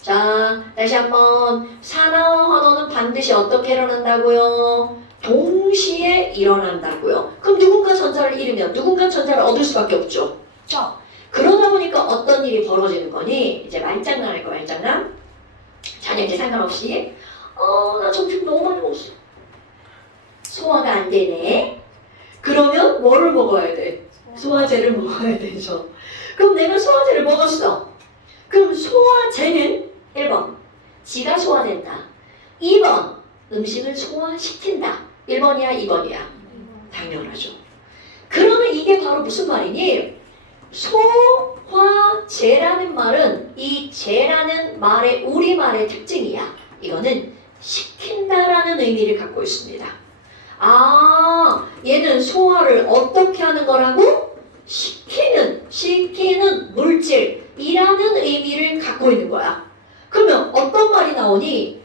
자, 다시 한번 산화환원은 반드시 어떻게 일어난다고요? 동시에 일어난다고요. 그럼 누군가 전자를 잃으면 누군가 전자를 얻을 수밖에 없죠. 자, 그러다 보니까 어떤 일이 벌어지는 거니? 이제 말장난 할 거야, 말장난. 자녀인지 상관없이. 나 점심 너무 많이 먹었어. 소화가 안 되네. 그러면 뭐를 먹어야 돼? 소화제를 먹어야 되죠. 그럼 내가 소화제를 먹었어. 그럼 소화제는 1번, 지가 소화된다. 2번, 음식을 소화시킨다. 1번이야, 2번이야? 당연하죠. 그러면 이게 바로 무슨 말이니? 소화제라는 말은 이 제라는 말의 우리말의 특징이야. 이거는 시킨다라는 의미를 갖고 있습니다. 아, 얘는 소화를 어떻게 하는 거라고? 시키는 물질이라는 의미를 갖고 있는 거야. 그러면 어떤 말이 나오니?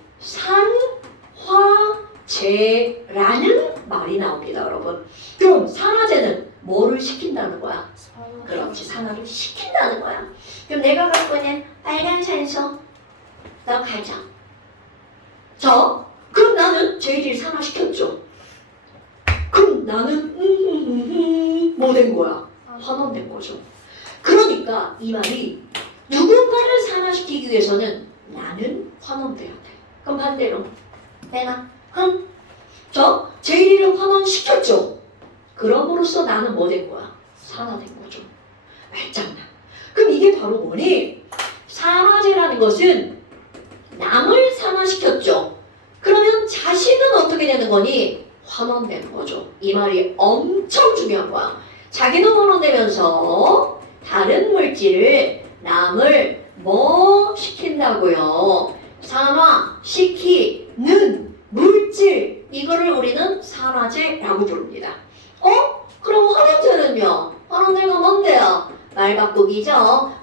산화제라는 말이 나옵니다, 여러분. 그럼 산화제는 뭐를 시킨다는 거야? 그렇지, 산화를 시킨다는 거야. 그럼 내가 갖고 있는 빨간 산소, 너 가져. 그럼 나는 쟤들이 산화시켰죠. 그럼 나는 뭐 된 거야? 환원된 거죠. 그러니까 이 말이 누군가를 산화시키기 위해서는 나는 환원돼야 돼. 그럼 반대로 내가 쟤들을 환원시켰죠. 그럼으로써 나는 뭐 된 거야? 산화된 거죠. 말장난. 그럼 이게 바로 뭐니? 산화제라는 것은 남을 산화시켰죠. 그러면 자신은 어떻게 되는 거니? 환원되는 거죠. 이 말이 엄청 중요한 거야. 자기도 환원되면서 다른 물질을 남을 뭐 시킨다고요? 산화, 산화시키는 물질 이거를 우리는 산화제라고 부릅니다. 그럼 환원제는요? 환원제가 뭔데요? 말 바꾸기죠.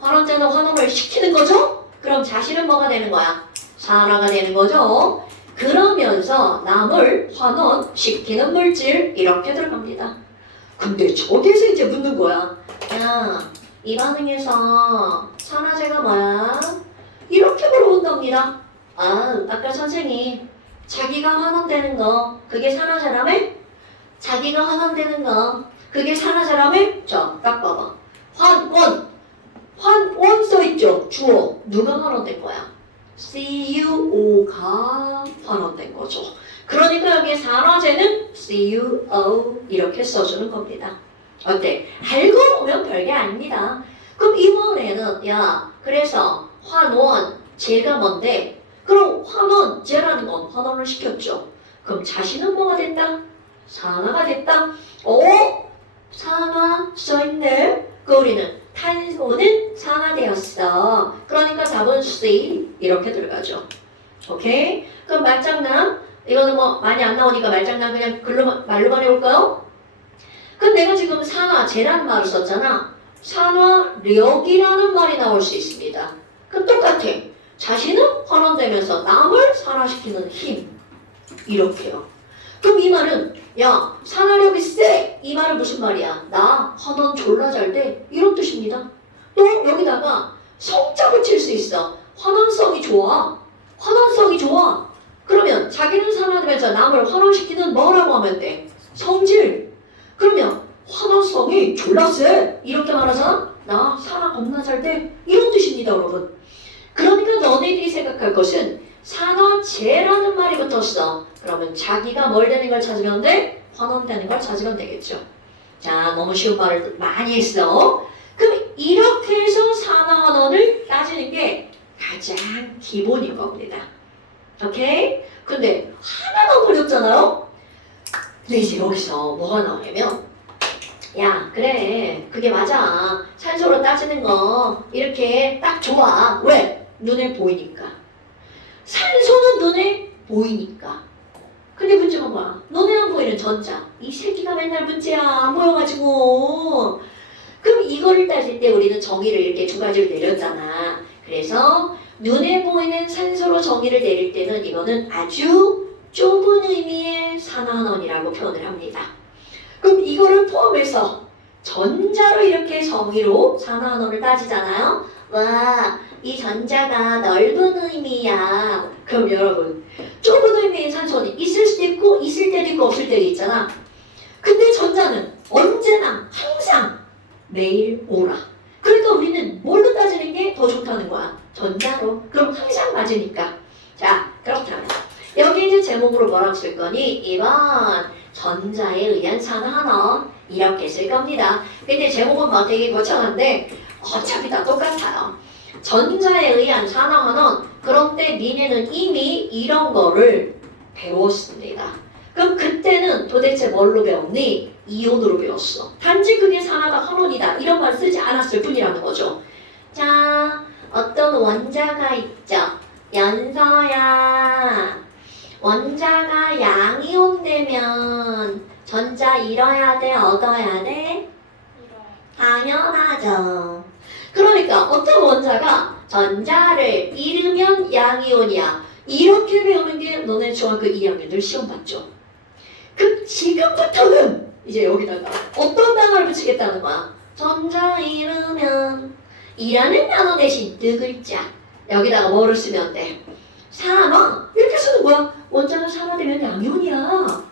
환원제는 환원을 시키는 거죠? 그럼 자신은 뭐가 되는 거야? 산화가 되는 거죠. 그러면서 남을 환원시키는 물질 이렇게 들어갑니다. 근데 저기서 이제 묻는 거야. 야, 이 반응에서 산화제가 뭐야? 이렇게 물어본답니다. 아까 선생님 자기가 환원되는 거 그게 산화제라며? 자기가 환원되는 거 그게 산화제라며? 자, 딱 봐봐. 환원 써있죠? 주어. 누가 환원된 거야? CuO가 환원된 거죠. 그러니까 여기 산화제는 CuO 이렇게 써주는 겁니다. 어때? 알고 보면 별게 아닙니다. 그럼 이번에는 그래서 환원제가 뭔데? 그럼 환원제라는 건 환원을 시켰죠. 그럼 자신은 뭐가 됐다? 산화가 됐다. 산화 써있네. 그 우리는 탄소는 산화되었어. 그러니까 답은 C 이렇게 들어가죠. 오케이? 그럼 말장난 이거는 뭐 많이 안 나오니까 말장난 그냥 말로만 해볼까요? 그럼 내가 지금 산화제라는 말을 썼잖아. 산화력이라는 말이 나올 수 있습니다. 그럼 똑같아. 자신은 환원되면서 남을 산화시키는 힘 이렇게요. 그럼 이 말은 산화력이 세! 이 말은 무슨 말이야? 나 환원 졸라 잘 돼. 이런 뜻입니다. 또 여기다가 성자 붙일 수 있어. 환원성이 좋아. 환원성이 좋아. 그러면 자기는 산화되면서 남을 환원시키는 뭐라고 하면 돼? 성질. 그러면 환원성이 졸라 세. 이렇게 말하잖아? 나 산화 겁나 잘 돼. 이런 뜻입니다, 여러분. 그러니까 너네들이 생각할 것은 산화제라는 말이 붙었어. 그러면 자기가 뭘 되는 걸 찾으면 돼? 환원되는 걸 찾으면 되겠죠. 자, 너무 쉬운 말을 많이 했어. 그럼 이렇게 해서 산화환원을 따지는 게 가장 기본인 겁니다. 오케이? 근데 하나가 걸렸잖아요? 근데 이제 여기서 뭐가 나오냐면 그래 그게 맞아. 산소로 따지는 거 이렇게 딱 좋아. 왜? 눈에 보이니까. 산소는 눈에 보이니까. 근데 문제가 뭐야? 눈에 안 보이는 전자. 이 새끼가 맨날 문제야 안 보여가지고. 그럼 이거를 따질 때 우리는 정의를 이렇게 두 가지로 내렸잖아. 그래서 눈에 보이는 산소로 정의를 내릴 때는 이거는 아주 좁은 의미의 산화환원이라고 표현을 합니다. 그럼 이거를 포함해서 전자로 이렇게 정의로 산화환원을 따지잖아요. 이 전자가 넓은 의미야. 그럼 여러분 좁은 의미의 산소는 있을 수도 있고 있을 때도 있고 없을 때도 있잖아. 근데 전자는 언제나 항상 매일 오라. 그러니까 우리는 뭘로 따지는 게 더 좋다는 거야? 전자로. 그럼 항상 맞으니까. 자, 그렇다면 여기 이제 제목으로 뭐라고 쓸 거니? 2번 전자에 의한 산화환원 이렇게 쓸 겁니다. 근데 제목은 뭐 되게 거창한데 어차피 다 똑같아요. 전자에 의한 산화환원. 그런데 니네는 이미 이런 거를 배웠습니다. 그럼 그때는 도대체 뭘로 배웠니? 이온으로 배웠어. 단지 그게 산화가 환원이다 이런 말 쓰지 않았을 뿐이라는 거죠. 자, 어떤 원자가 있죠. 연서야. 원자가 양이온 되면 전자 잃어야 돼? 얻어야 돼? 당연하죠. 그러니까 어떤 원자가 전자를 잃으면 양이온이야. 이렇게 배우는 게 너네 중학교 2학년들 시험 봤죠. 그럼 지금부터는 이제 여기다가 어떤 단어를 붙이겠다는 거야? 전자 잃으면 이라는 단어 대신 두 글자 여기다가 뭐를 쓰면 돼? 산화 이렇게 쓰는 거야. 원자가 산화되면 양이온이야.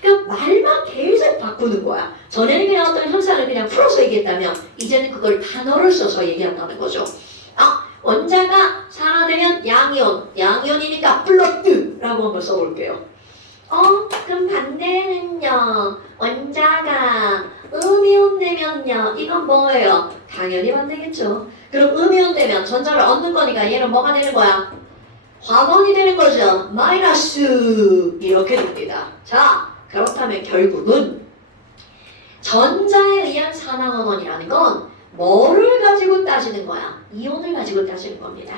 그러니까 말만 계속 바꾸는 거야. 전에는 그냥 어떤 현상을 그냥 풀어서 얘기했다면 이제는 그걸 단어를 써서 얘기한다는 거죠. 원자가 산화되면 양이온, 양이온이니까 플러스라고 한번 써볼게요. 그럼 반대는요. 원자가 음이온 되면요. 이건 뭐예요? 당연히 반대겠죠. 그럼 음이온 되면 전자를 얻는 거니까 얘는 뭐가 되는 거야? 환원이 되는 거죠. 마이너스 이렇게 됩니다. 자, 그렇다면 결국은 전자에 의한 산화환원이라는 건 뭐를 가지고 따지는 거야? 이온을 가지고 따지는 겁니다.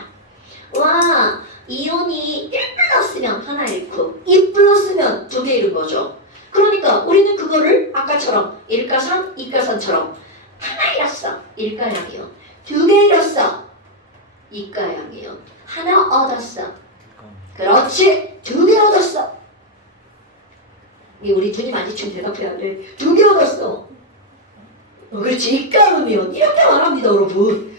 이온이 플러스면 하나 잃고 이 플러스면 두 개 잃은 거죠. 그러니까 우리는 그거를 아까처럼 1가산, 2가산처럼 하나 잃었어. 1가양이요. 두 개 잃었어. 2가양이요. 하나 얻었어. 그렇지. 두 개 얻었어. 이 우리 눈이 마주치면 대답해야 돼. 두 개 얻었어. 그렇지. 일가음이요. 이렇게 말합니다, 여러분.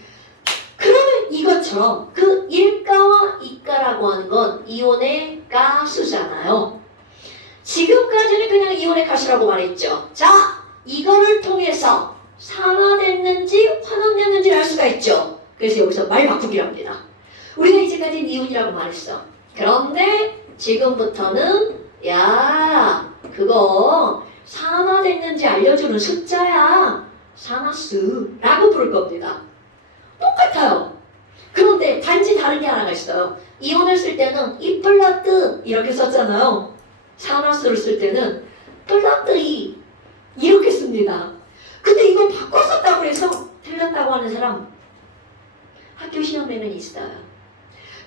그러면 이것처럼 그 1가와 2가라고 하는 건 이온의 가수잖아요. 지금까지는 그냥 이온의 가수라고 말했죠. 자, 이거를 통해서 산화됐는지 환원됐는지를 알 수가 있죠. 그래서 여기서 말 바꾸기랍니다. 우리가 이제까지는 이온이라고 말했어. 그런데 지금부터는 야, 그거 산화됐는지 알려주는 숫자야. 산화수라고 부를 겁니다. 똑같아요. 그런데 단지 다른 게 하나가 있어요. 이온을 쓸 때는 이 플러스 이렇게 썼잖아요. 산화수를 쓸 때는 플러스 이 이렇게 씁니다. 근데 이걸 바꿔 썼다고 해서 틀렸다고 하는 사람 학교 시험에는 있어요.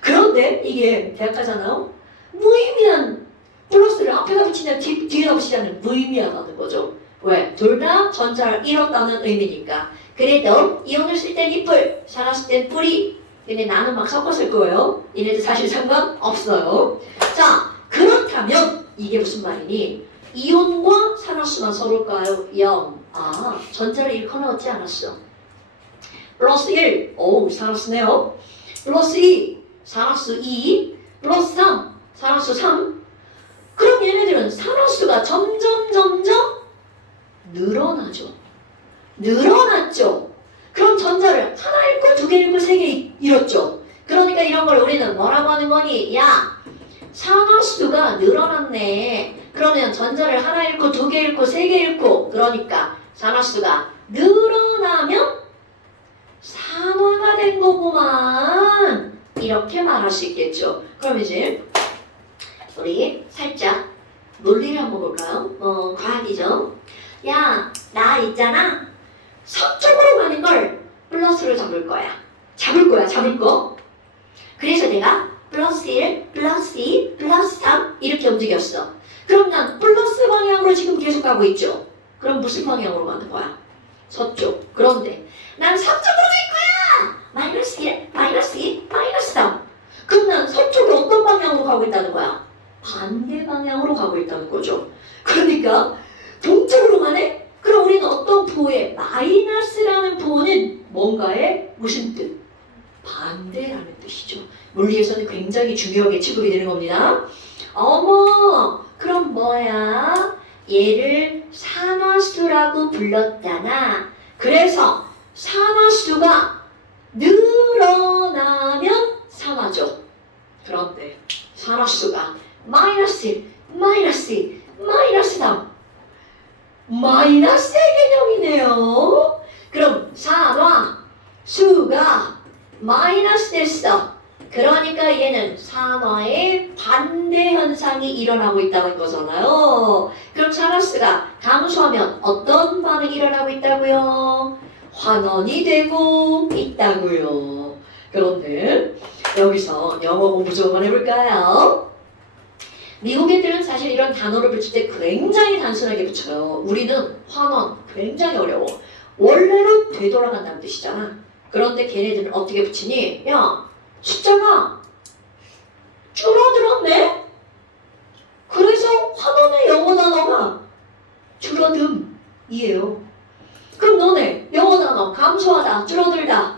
그런데 이게 대학 가잖아요. 무의미한 플러스를 앞에다 붙이냐 뒤에다 붙이냐는 무의미하다는 거죠. 왜? 둘 다 전자를 잃었다는 의미니까. 그래도 이온을 쓸 땐 이뿔, 산화수 땐 뿔이. 근데 나는 막 섞어 쓸 거예요. 얘네들 사실 상관없어요. 자, 그렇다면 이게 무슨 말이니? 이온과 산화수만 서로일까요? 0. 아, 전자를 잃거나 얻지 않았어. 플러스 1. 오, 산화수네요. 플러스 2. 산화수 2. 플러스 3. 산화수 3. 그럼 얘네들은 산화수가 점점 늘어나죠. 늘어났죠. 그럼 전자를 하나 잃고 두 개 잃고 세 개 잃었죠. 그러니까 이런 걸 우리는 뭐라고 하는 거니? 야, 산화수가 늘어났네. 그러면 전자를 하나 잃고 두 개 잃고 세 개 잃고 그러니까 산화수가 늘어나면 산화가 된 거구만. 이렇게 말할 수 있겠죠. 그럼 이제 우리 살짝 논리를 한번 볼까요? 과학이죠. 야, 나 있잖아. 서쪽으로 가는 걸 플러스로 잡을 거야. 잡을 거. 그래서 내가 플러스 1, 플러스 2, 플러스 3 이렇게 움직였어. 그럼 난 플러스 방향으로 지금 계속 가고 있죠. 그럼 무슨 방향으로 가는 거야? 서쪽. 그런데 난 서쪽으로 갈 거야. 마이너스 1, 마이너스 2, 마이너스 3. 그럼 난 서쪽으로 어떤 방향으로 가고 있다는 거야? 반대 방향으로 가고 있다는 거죠. 그러니까 동쪽으로 가네? 그럼 우리는 어떤 부호에 마이너스라는 부호는 뭔가의 무슨 뜻? 반대라는 뜻이죠. 물리에서는 굉장히 중요하게 취급이 되는 겁니다. 어머, 그럼 뭐야? 얘를 산화수라고 불렀잖아. 그래서 산화수가 늘어나면 산화죠. 그런데 산화수가 마이너스 1, 마이너스 2, 마이너스 3 마이너스의 개념이네요. 그럼 산화수가 마이너스 됐어. 그러니까 얘는 산화의 반대 현상이 일어나고 있다는 거잖아요. 그럼 산화수가 감소하면 어떤 반응이 일어나고 있다고요? 환원이 되고 있다고요. 그런데 여기서 영어 공부 좀 한번 해볼까요? 미국 애들은 사실 이런 단어를 붙일 때 굉장히 단순하게 붙여요. 우리는 환원 굉장히 어려워. 원래로 되돌아간다는 뜻이잖아. 그런데 걔네들은 어떻게 붙이니? 야, 숫자가 줄어들었네? 그래서 환원의 영어 단어가 줄어듦이에요. 그럼 너네 영어 단어 감소하다, 줄어들다,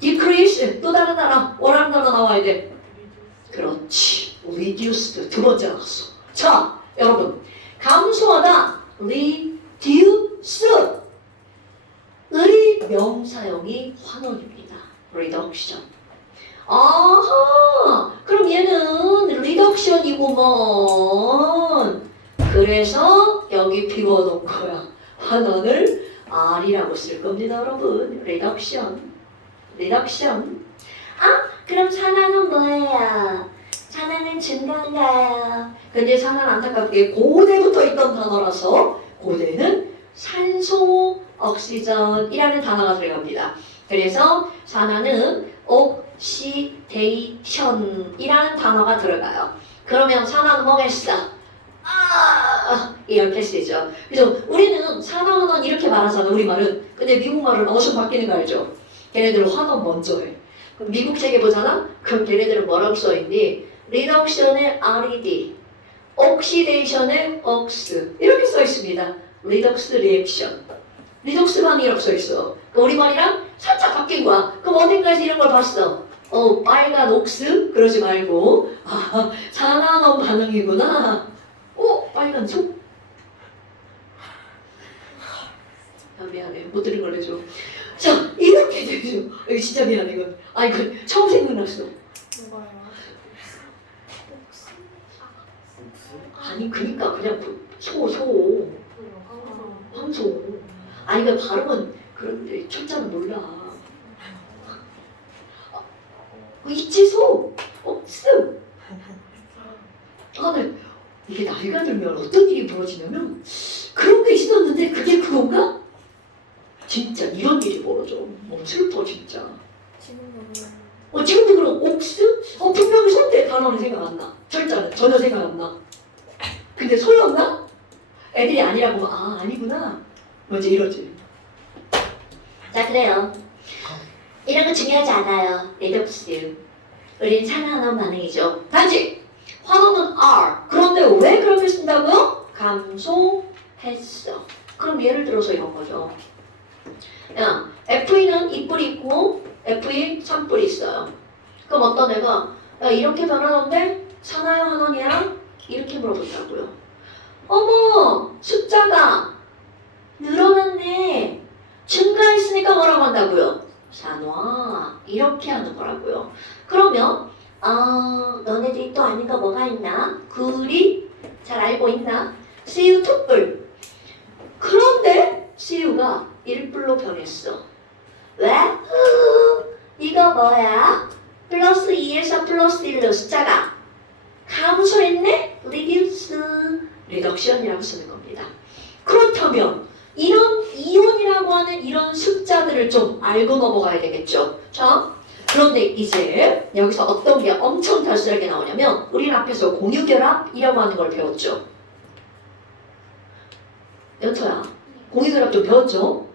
decrease 또 다른 단어, 원하는 단어 나와야 돼. 그렇지. reduced 두 번째 나왔어. 자, 여러분 감소하다 reduce 의 명사형이 환원입니다. reduction. 아하, 그럼 얘는 reduction이구먼. 그래서 여기 비워놓은 거야. 환원을 R이라고 쓸 겁니다, 여러분. reduction. 아, 그럼 산화는 뭐예요? 산화는 증가인가요? 근데 산화는 안타깝게 고대부터 있던 단어라서 고대는 산소, 옥시전이라는 단어가 들어갑니다. 그래서 산화는 옥시데이션이라는 단어가 들어가요. 그러면 산화는 뭐겠어? 이렇게 쓰죠. 그래서 우리는 산화환원 이렇게 말하잖아, 우리말은. 근데 미국말은 어디서 바뀌는 거 알죠? 걔네들은 환원 먼저 해. 그럼 미국 책에 보잖아? 그럼 걔네들은 뭐라고 써있니? 리덕션의 RED, 옥시데이션의 OX 이렇게 써있습니다. 리덕스 리액션, 리덕스 반응이라고 써있어. 우리말이랑 살짝 바뀐 거야. 그럼 어딘가에서 이런 걸 봤어. 빨간 옥스? 그러지 말고 산화환원 반응이구나. 빨간 속? 미안해, 못 들은 걸 해줘. 자, 이렇게 되죠. 이거 진짜 미안해, 이건. 이거 처음 생각났어. 뭐가요? 아니, 그니까 그냥 황소. 이거 발음은 그런데 철자는 몰라. 이치소, 옥스. 네. 이게 나이가 들면 어떤 일이 벌어지냐면 그런 게 있었는데 그게 그건가? 진짜 이런 일이 벌어져. 슬퍼 진짜. 지금도 지금도 그럼 옥스? 분명히 손대 단어는 생각 안 나. 철자는 전혀 생각 안 나. 근데 소였나? 애들이 아니라고 하면 아니구나. 먼저 이러지. 자, 그래요. 이런 거 중요하지 않아요. 리덕스. 우린 산화환원 반응이죠. 단지 환원은 R. 그런데 왜 그렇게 쓴다고요? 감소했어. 그럼 예를 들어서 이런 거죠. 야, FE는 2뿔이 있고 FE 3뿔이 있어요. 그럼 어떤 애가 야, 이렇게 변하는데 산화환원이야? 이렇게 물어본다고요. 어머, 숫자가 늘어났네. 증가했으니까 뭐라고 한다고요? 산화. 이렇게 하는 거라고요. 그러면 너네들이 또 아는 거 뭐가 있나? 굴이 잘 알고 있나? CU 2뿔. 그런데 CU가 1뿔로 변했어. 왜? 이거 뭐야? 플러스 2에서 플러스 1로 숫자가 감소했네? reduce, reduction이라고 쓰는 겁니다. 그렇다면 이런 이온이라고 하는 이런 숫자들을 좀 알고 넘어가야 되겠죠. 자, 그런데 이제 여기서 어떤 게 엄청 단순하게 나오냐면 우리는 앞에서 공유결합이라고 하는 걸 배웠죠. 연서야, 공유결합 좀 배웠죠?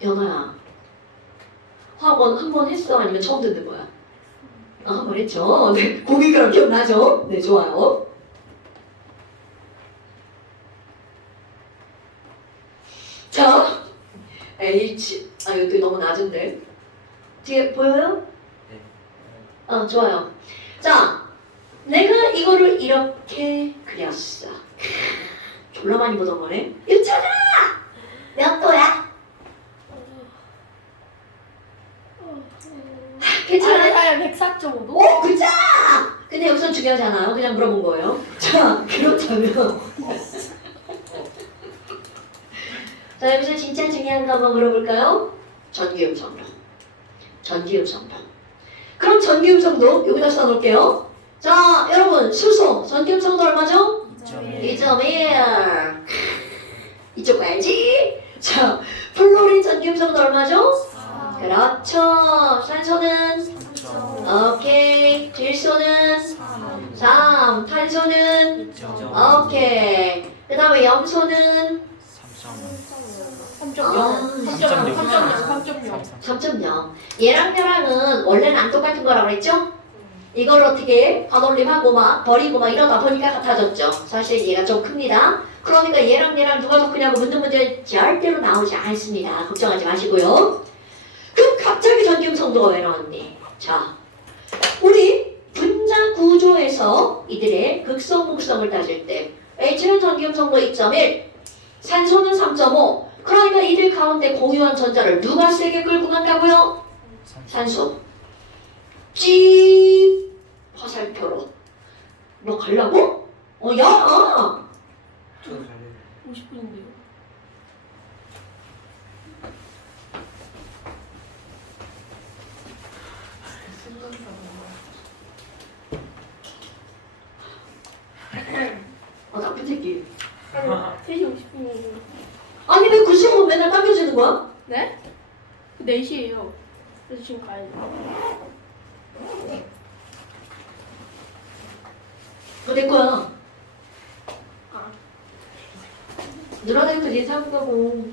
연아야, 화학원 한 번 했어? 아니면 처음 듣는 거야? 한 번 했죠? 네, 공유결합 기억나죠? 네, 좋아요. 자, H, 이것도 너무 낮은데. 뒤에 보여요? 네. 좋아요. 자, 내가 이거를 이렇게 그렸어. 졸라 많이 보던 거네. 유찬아! 몇 도야? 괜찮아? 104.5도? 그자! 근데 여기서 중요하지 않아요. 그냥 물어본 거예요. 자, 그렇다면. 자, 여기서 진짜 중요한 거 한번 물어볼까요? 전기음성도. 전기음성도. 그럼 전기음성도 여기다 써놓을게요. 자, 여러분, 수소. 전기음성도 얼마죠? 2.1. 이쪽 봐야지. 자, 플로린 전기음성도 얼마죠? 그렇죠. 산소는? 오케이. 질소는? 3. 탄소는? 오케이. 그 다음에 염소는? 3.0. 얘랑 얘랑은 원래는 안 똑같은 거라고 그랬죠? 이걸 어떻게 반올림하고 막 버리고 막 이러다 보니까 같아졌죠. 사실 얘가 좀 큽니다. 그러니까 얘랑 얘랑 누가 더 크냐고 묻는 문제 절대로 나오지 않습니다. 걱정하지 마시고요. 그럼 갑자기 전기음성도가 왜 나왔니? 자, 우리 분자 구조에서 이들의 극성 목성을 따질 때 H는 전기음성도 2.1, 산소는 3.5. 그러니까 이들 가운데 공유한 전자를 누가 세게 끌고 간다고요? 산소. 찌 화살표로. 뭐 가려고? 야! 저도 잘 50분인데요. 나쁜 새끼. 3시 50분이에요. 아니 왜 그 시험은 맨날 당겨지는 거야? 네? 4시에요. 그래서 지금 가야죠. 그거 내 거야. 아, 누나들 그지 사온 거고.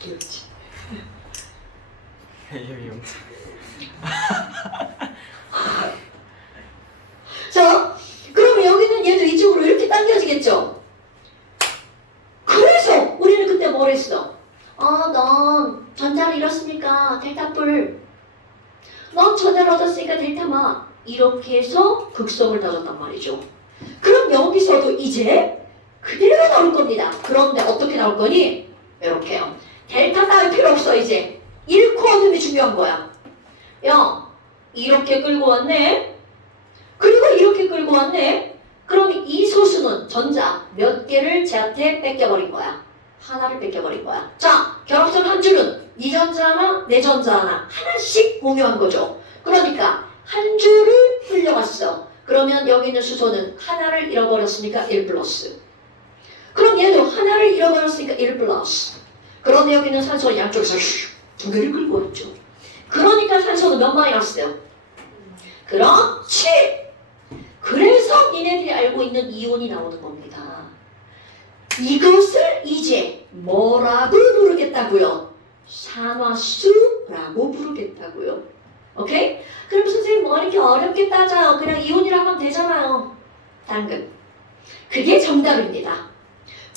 귀엽지. 여기 영상. 자, 그러면 여기는 얘도 이쪽으로 이렇게 당겨지겠죠? 그래서 우리는 그때 뭘 했어? 넌 전자를 잃었으니까 델타뿔. 넌 전자를 얻었으니까 델타마. 이렇게 해서 극성을 다졌단 말이죠. 그럼 여기서도 이제 그대로 나올 겁니다. 그런데 어떻게 나올 거니? 이렇게요. 델타 따위 필요 없어 이제. 1코어듬이 중요한 거야. 야, 이렇게 끌고 왔네. 그리고 이렇게 끌고 왔네. 그럼 이 소수는 전자 몇 개를 쟤한테 뺏겨버린 거야. 하나를 뺏겨버린 거야. 자, 결합선 한 줄은 네 전자 하나, 내 전자 하나. 하나씩 공유한 거죠. 그러니까 한 줄을 흘려갔어. 그러면 여기 있는 수소는 하나를 잃어버렸으니까 1 플러스. 그럼 얘도 하나를 잃어버렸으니까 1 플러스. 그런데 여기 있는 산소는 양쪽에서 두 개를 끌고 왔죠. 그러니까 산소는 몇 마이너스요? 그렇지. 그래서 니네들이 알고 있는 이온이 나오는 겁니다. 이것을 이제 뭐라고 부르겠다고요? 산화수라고 부르겠다고요. 오케이? 그럼 선생님 뭐 이렇게 어렵게 따져요? 그냥 이온이라고 하면 되잖아요. 당근. 그게 정답입니다.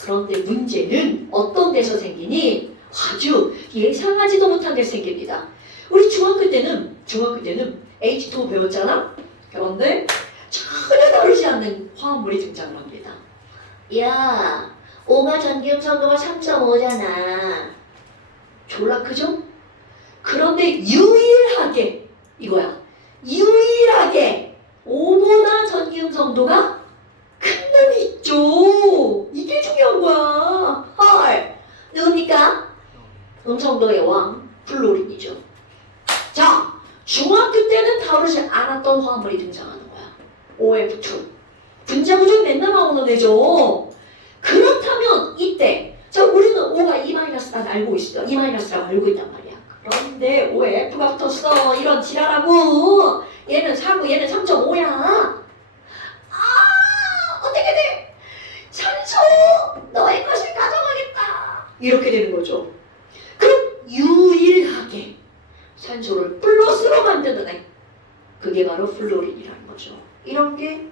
그런데 문제는 어떤 데서 생기니? 아주 예상하지도 못한 데서 생깁니다. 우리 중학교 때는 H2O 배웠잖아? 그런데 전혀 다르지 않는 화합물이 등장을 합니다. 야, 5가 전기음 성도가 3.5잖아. 졸라 크죠? 그런데 유일하게 이거야. 유일하게 5보다 전기음 성도가 큰 놈이 있죠. 이게 중요한 거야. 헐. 누굽니까? 음성도의 왕 플로린이죠. 자, 중학교 때는 다루지 않았던 화합물이 등장하는 거야. OF2. 분자구조 맨날 나오는 애죠. 그렇다면 이때 자, 우리는 O가 E-라고 알고 있어. E-라고 알고 있단 말이야. 그런데 OF가 붙었어. 이런 지랄하고 얘는 4고 얘는 3.5야. 어떻게 돼? 산소 너의 것을 가져가겠다. 이렇게 되는 거죠. 그럼 유일하게 산소를 플러스로 만드는 애. 그게 바로 플로린이라는 거죠. 이런 게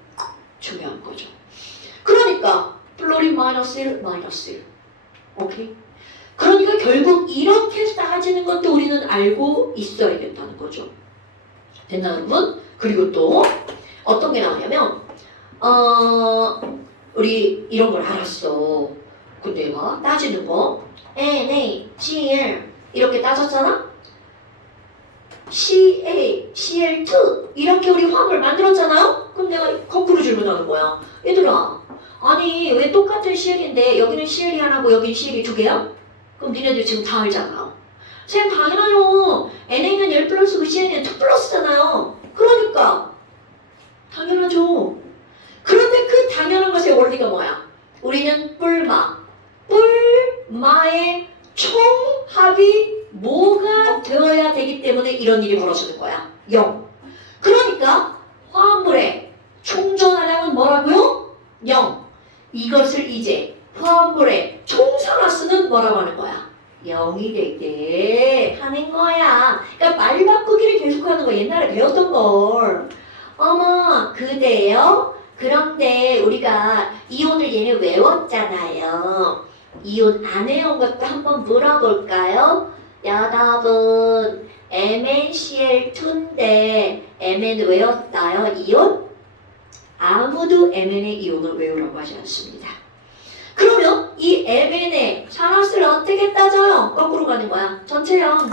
중요한 거죠. 그러니까 플로린 마이너스 1, 마이너스 1. 오케이? 그러니까 결국 이렇게 따지는 것도 우리는 알고 있어야 된다는 거죠. 됐나 여러분? 그리고 또 어떤 게 나오냐면 우리 이런 걸 알았어. 근데 봐 따지는 거 NaCl 이렇게 따졌잖아? CaCl2 이렇게 우리 화합을 만들었잖아요? 그럼 내가 거꾸로 질문하는 거야. 얘들아, 아니 왜 똑같은 CL인데 여기는 CL이 하나고 여기는 CL이 두 개야? 그럼 니네들 지금 다 알잖아. 쌤 당연하죠. NA는 1 플러스고 CL은 2 플러스잖아요. 그러니까 당연하죠. 그런데 그 당연한 것의 원리가 뭐야? 우리는 뿔마의 총합이 뭐가 되어야 되기 때문에 이런 일이 벌어지는 거야. 0. 그러니까 화합물의 총전하량은 뭐라고요? 0. 이것을 이제 화합물의 총산화수는 뭐라고 하는 거야? 0이 되게 하는 거야. 그러니까 말 바꾸기를 계속하는 거 옛날에 배웠던 걸. 어머 그대요? 그런데 우리가 이온을 얘네 외웠잖아요. 이온 안 외운 것도 한번 물어볼까요? 여러분 MnCl2인데 Mn 외웠어요? 이온? 아무도 Mn의 이온을 외우라고 하지 않습니다. 그러면 이 Mn의 산화수를 어떻게 따져요? 거꾸로 가는 거야. 전체형.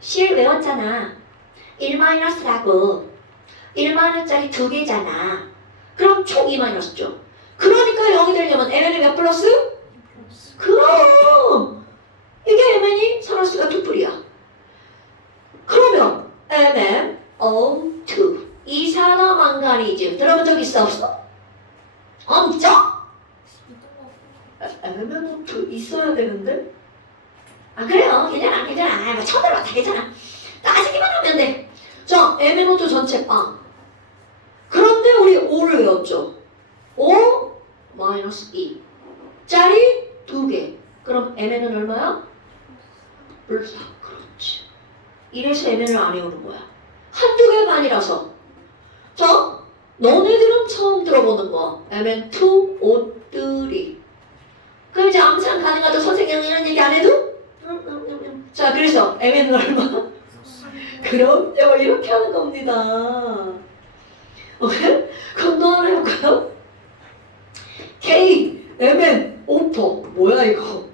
Cl 외웠잖아. 1-라고 1-짜리 두 개잖아. 그럼 총 2-죠. 그러니까 0이 되려면 Mn이 몇 플러스? 그럼 이게 Mn이 산화수가 2풀이야. 그러면 MnO2 이산화망가니즘 들어본 적 있어 없어? 없죠? MnO2 있어야 되는데? 아 그래요. 괜찮아. 뭐 처음 들어봤다. 괜찮아. 따지기만 하면 돼. 자, MnO2 전체 빵. 그런데 우리 5를 외웠죠. 5 마이너스 2 짜리 2개. 그럼 Mn은 얼마야? 플러스 4. 그렇지. 이래서 Mn을 안 외우는 거야. 한두 개가 아니라서. 자, 너네들은 처음 들어보는 거. Mn2 O3. 그럼 이제 암산 가능하죠? 선생님 이런 얘기 안 해도? 자, 그래서 Mn은 얼마? 그럼요. 이렇게 하는 겁니다. 오케이? 그럼 또 하나 해볼까요? K, Mn, 오퍼. 뭐야 이거?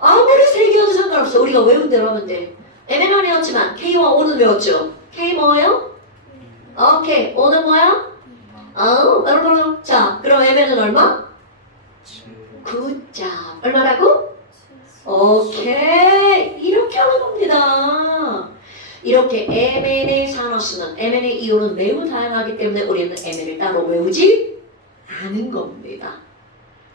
아무리 세 개여도 상관없어. 우리가 외운 대로 하면 돼. Mn은 외웠지만 K와 O는 외웠죠. K 뭐예요? 오케이. O는 뭐야? 자, 그럼 Mn은 얼마? 9점. 얼마라고? 오케이. 이렇게 하는 겁니다. 이렇게 Mn의 산화수는 Mn의 이온은 매우 다양하기 때문에 우리는 Mn을 따로 외우지 않은 겁니다.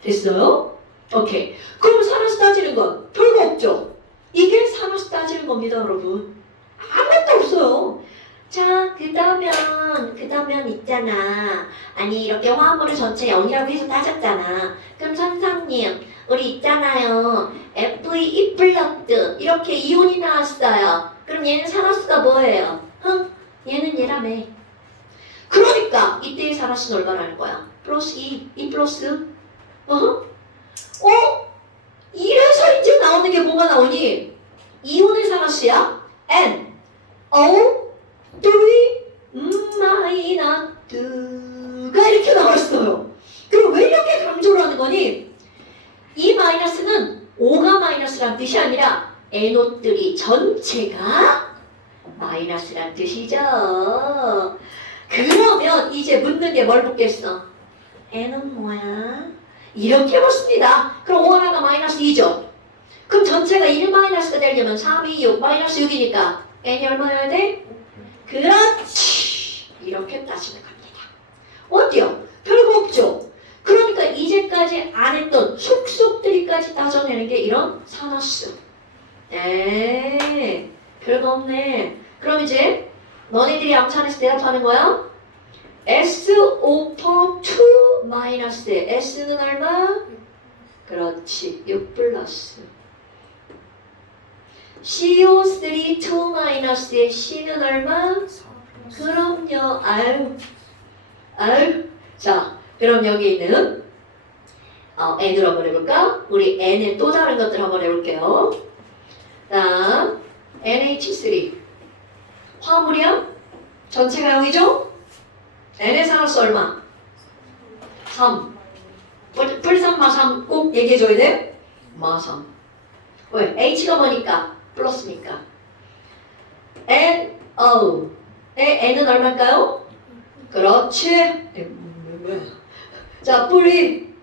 됐어요? 오케이. 그럼 산화수 따지는 건 별거 없죠? 이게 산화수 따지는 겁니다, 여러분. 아무것도 없어요. 자, 그 다음면 있잖아. 아니, 이렇게 화합물을 전체 0이라고 해서 따졌잖아. 그럼 선생님, 우리 있잖아요. Fe 플러스 이렇게 이온이 나왔어요. 그럼 얘는 산화수가 뭐예요? 얘는 얘라며. 그러니까 이때의 산화수는 얼마라는 거야? 플러스 2 플러스 이래서 이제 나오는 게 뭐가 나오니? 이온의 산화수야? N O 3 마이너스가 이렇게 나왔어요. 그럼 왜 이렇게 강조를 하는 거니? 이 마이너스는 5가 마이너스란 뜻이 아니라 NO3 전체가 마이너스란 뜻이죠. 그러면 이제 묻는 게 뭘 묻겠어? N은 뭐야? 이렇게 묻습니다. 그럼 5 하나가 마이너스 2죠. 그럼 전체가 1 마이너스가 되려면 3, 2, 6, 마이너스 6이니까 N이 얼마여야 돼? 그렇지. 이렇게 따지는 겁니다. 어때요? 별거 없죠? 그러니까 이제까지 안 했던 속속들이까지 따져내는 게 이런 산화수. 네, 별거 없네. 그럼 이제 너네들이 암산해서 대답하는 거야? SO2 마이너스 S는 얼마? 그렇지, 6 플러스. CO3 2 마이너스의 C는 얼마? 그럼요. 아유. 자, 그럼 여기 있는 N으로 한번 해볼까? 우리 N의 또 다른 것들 한번 해볼게요. 다음 NH3 화물이야? 전체가 0이죠? N의 산화수 얼마? 3 풀3 마3 꼭 얘기해줘야 돼? 마3 왜? H가 뭐니까? 플러스니까 NO N은 얼마일까요? 그렇지. 자, 뿌리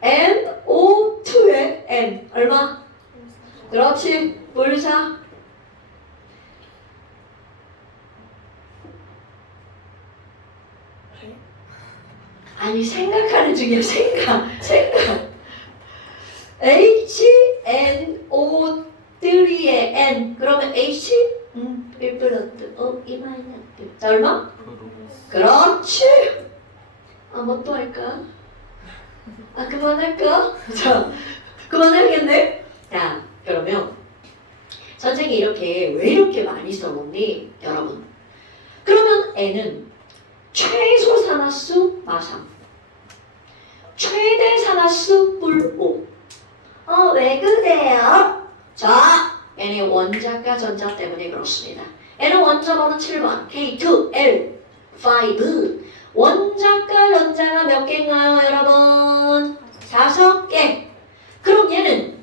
NO2의 N 얼마? 그렇지. 불사. 아니 생각하는 중이야. 생각. HNO3의 N 그러면 H 1 플러스 E 마이너스. 자, 얼마? 그렇지. 뭐 또 할까? 그만할까? 자, 그만해야겠네. 자, 그러면 선생님이 왜 이렇게 많이 써놓니? 여러분. 그러면 N은 최소 산화수 마3 최대 산화수 뿔5. 왜 그래요? 자, N의 원자과 전자 때문에 그렇습니다. N은 원자 번호 7번 K2L5 원자과 전자가 몇 개인가요, 여러분? 5개. 그럼 얘는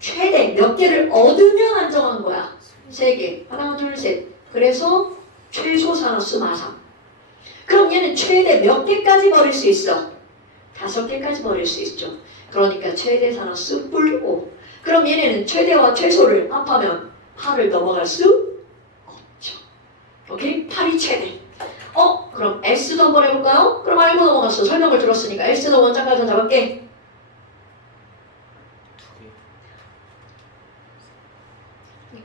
최대 몇 개를 얻으면 안정한 거야? 3개. 하나, 둘, 셋. 그래서 최소 산화수 마3. 그럼 얘는 최대 몇 개까지 버릴 수 있어? 5개까지 버릴 수 있죠. 그러니까 최대 산화수 뿔 5. 그럼 얘네는 최대와 최소를 합하면 8을 넘어갈 수 없죠. 오케이? 8이 최대. 그럼 S도 한번 해볼까요? 그럼 알고 넘어갔어. 설명을 들었으니까 S는 원자과 전자 몇 개? 2개.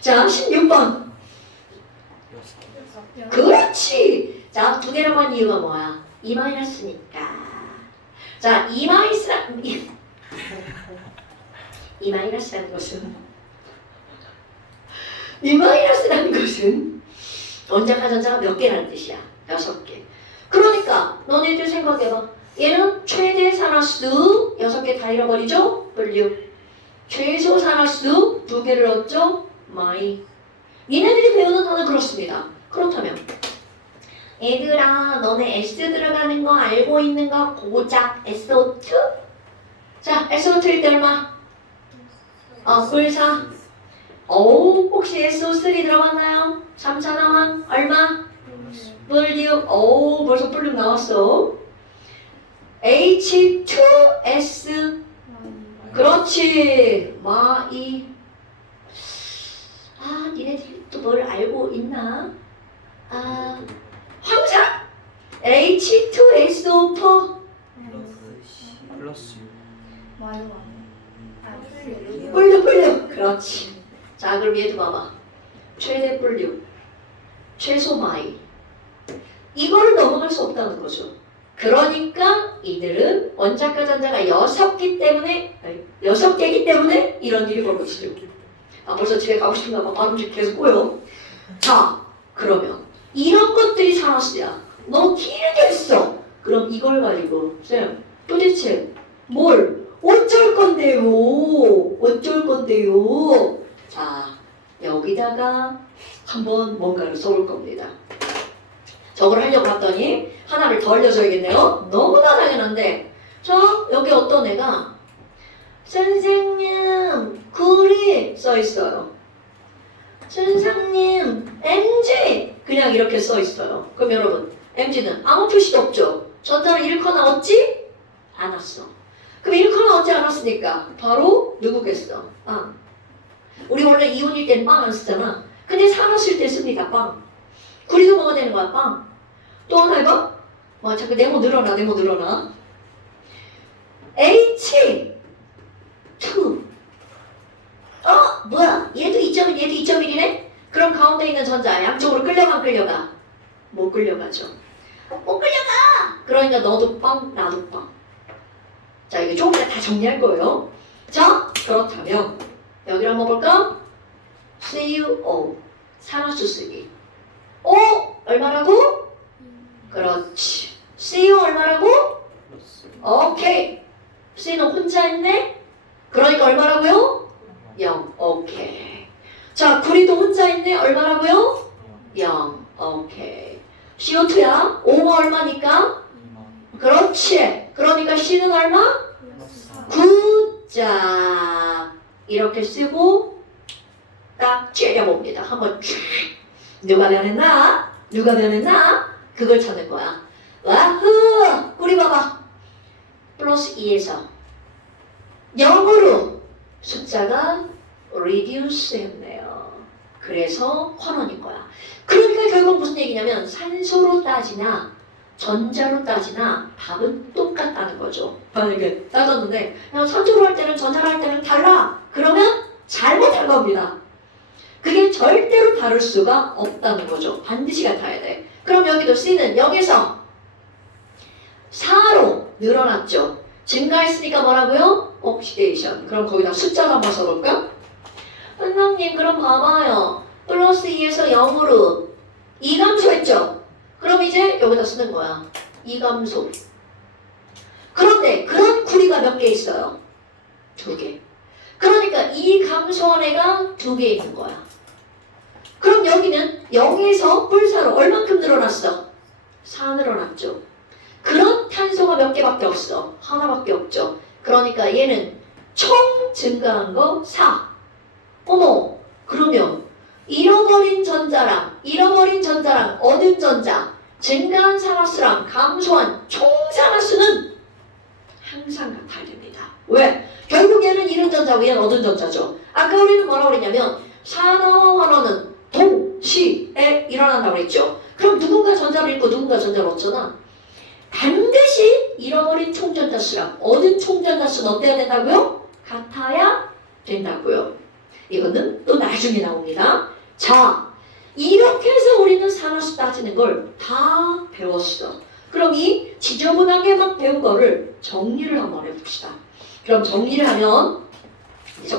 자, 16번. 6개. 그렇지. 자, 2개라고 한 이유가 뭐야? E 마이너스니까. 자, E 마이너스라는 것은 E 마이너스라는 것은 원자과 전자가 몇 개라는 뜻이야? 6개. 그러니까 너네들 생각해봐. 얘는 최대 산화수 6개 다 잃어버리죠? 분류. 최소 산화수 2개를 얻죠? 마이. 니네들이 배우는 단어 그렇습니다. 그렇다면 얘들아 너네 S 들어가는 거 알고 있는 거 고작 SO2? 자 SO2일 때 얼마? 뿔4. 혹시 SO3 들어갔나요? 3차 나와? 얼마? 뿔6. 벌써 뿔6 나왔어. H2S. 그렇지. 마이. 니네들이 또 뭘 알고 있나? 황산. H2SO4. 플러스 마요 아니야. 뿔6. 그렇지. 자, 그럼 얘도 봐봐. 최대 뿔6. 최소 마이. 이거를 넘어갈 수 없다는 거죠. 그러니까 이들은 원자과 전자가 6개이기 때문에 이런 일이 벌어지죠. 벌써 집에 가고 싶은가 봐. 발음질 계속 꼬여. 자, 그러면 이런 것들이 산화수야. 너무 길게 했어. 그럼 이걸 가지고 쌤 도대체 뭘 어쩔 건데요? 어쩔 건데요? 자, 여기다가 한번 뭔가를 써볼 겁니다. 저걸 하려고 봤더니 하나를 더 알려줘야겠네요. 너무나 당연한데. 자, 여기 어떤 애가 선생님 굴이 써있어요. 선생님 MG 그냥 이렇게 써있어요. 그럼 여러분 MG는 아무 표시도 없죠. 전자를 잃거나 얻지 않았어. 그럼 잃거나 얻지 않았으니까 바로 누구겠어? 빵. 우리 원래 이온일 때는 빵 안 쓰잖아. 근데 산화수일 때 씁니다. 빵. 구리도 뭐가 되는 거야? 빵. 또 하나 해봐. 자꾸 네모 늘어나. H2. 뭐야? 얘도 2.1, 얘도 2.1이네? 그럼 가운데 있는 전자 양쪽으로 끌려가 안 끌려가? 못 끌려가죠. 못 끌려가! 그러니까 너도 빵, 나도 빵. 자, 이게 조금 다 정리할 거예요. 자, 그렇다면 여기를 한번 볼까? CuO 산화수 쓰기. O 얼마라고? 그렇지. Cu 얼마라고? 오케이. C는 혼자 있네? 그러니까 얼마라고요? 0. 오케이. 자, 구리도 혼자 있네? 얼마라고요? 0. 오케이. CO2야? O가 얼마니까? 그렇지. 그러니까 C는 얼마? 9자. 이렇게 쓰고 딱 째려봅니다. 한번 쫙. 누가 변했나? 그걸 찾는 거야. 와후! 우리 봐봐. 플러스 2에서 0으로 숫자가 reduce 했네요. 그래서 환원인 거야. 그러니까 결국 무슨 얘기냐면 산소로 따지나 전자로 따지나 답은 똑같다는 거죠. 만약에 따졌는데 산소로 할 때는 전자로 할 때는 달라. 그러면 잘못한 겁니다. 그게 절대로 다를 수가 없다는 거죠. 반드시 같아야 돼. 그럼 여기도 C는 0에서 4로 늘어났죠. 증가했으니까 뭐라고요? 옥시데이션. 그럼 거기다 숫자도 한번 써볼까? 선생님 그럼 봐봐요. 플러스 2에서 0으로 이감소했죠? 그럼 이제 여기다 쓰는 거야. 이감소. 그런데 그런 구리가 몇 개 있어요? 2개. 그러니까 이 감소한 애가 2개 있는 거야. 그럼 여기는 0에서 뿔사로 얼만큼 늘어났어? 4 늘어났죠. 그런 탄소가 몇 개밖에 없어? 하나밖에 없죠. 그러니까 얘는 총 증가한 거 4. 어머, 그러면 잃어버린 전자랑 얻은 전자, 증가한 산화수랑 감소한 총 산화수는 항상 같아야 됩니다. 왜? 결국 얘는 잃은 전자고 얘는 얻은 전자죠. 아까 우리는 뭐라고 그랬냐면 산화와 환원은 동시에 일어난다고 그랬죠. 그럼 누군가 전자를 잃고 누군가 전자를 얻잖아. 반드시 잃어버린 총전자수랑 얻은 총전자수는 어때야 된다고요? 같아야 된다고요. 이거는 또 나중에 나옵니다. 자, 이렇게 해서 우리는 산화수 따지는 걸 다 배웠어. 그럼 이 지저분하게 막 배운 거를 정리를 한번 해봅시다. 그럼 정리를 하면 이제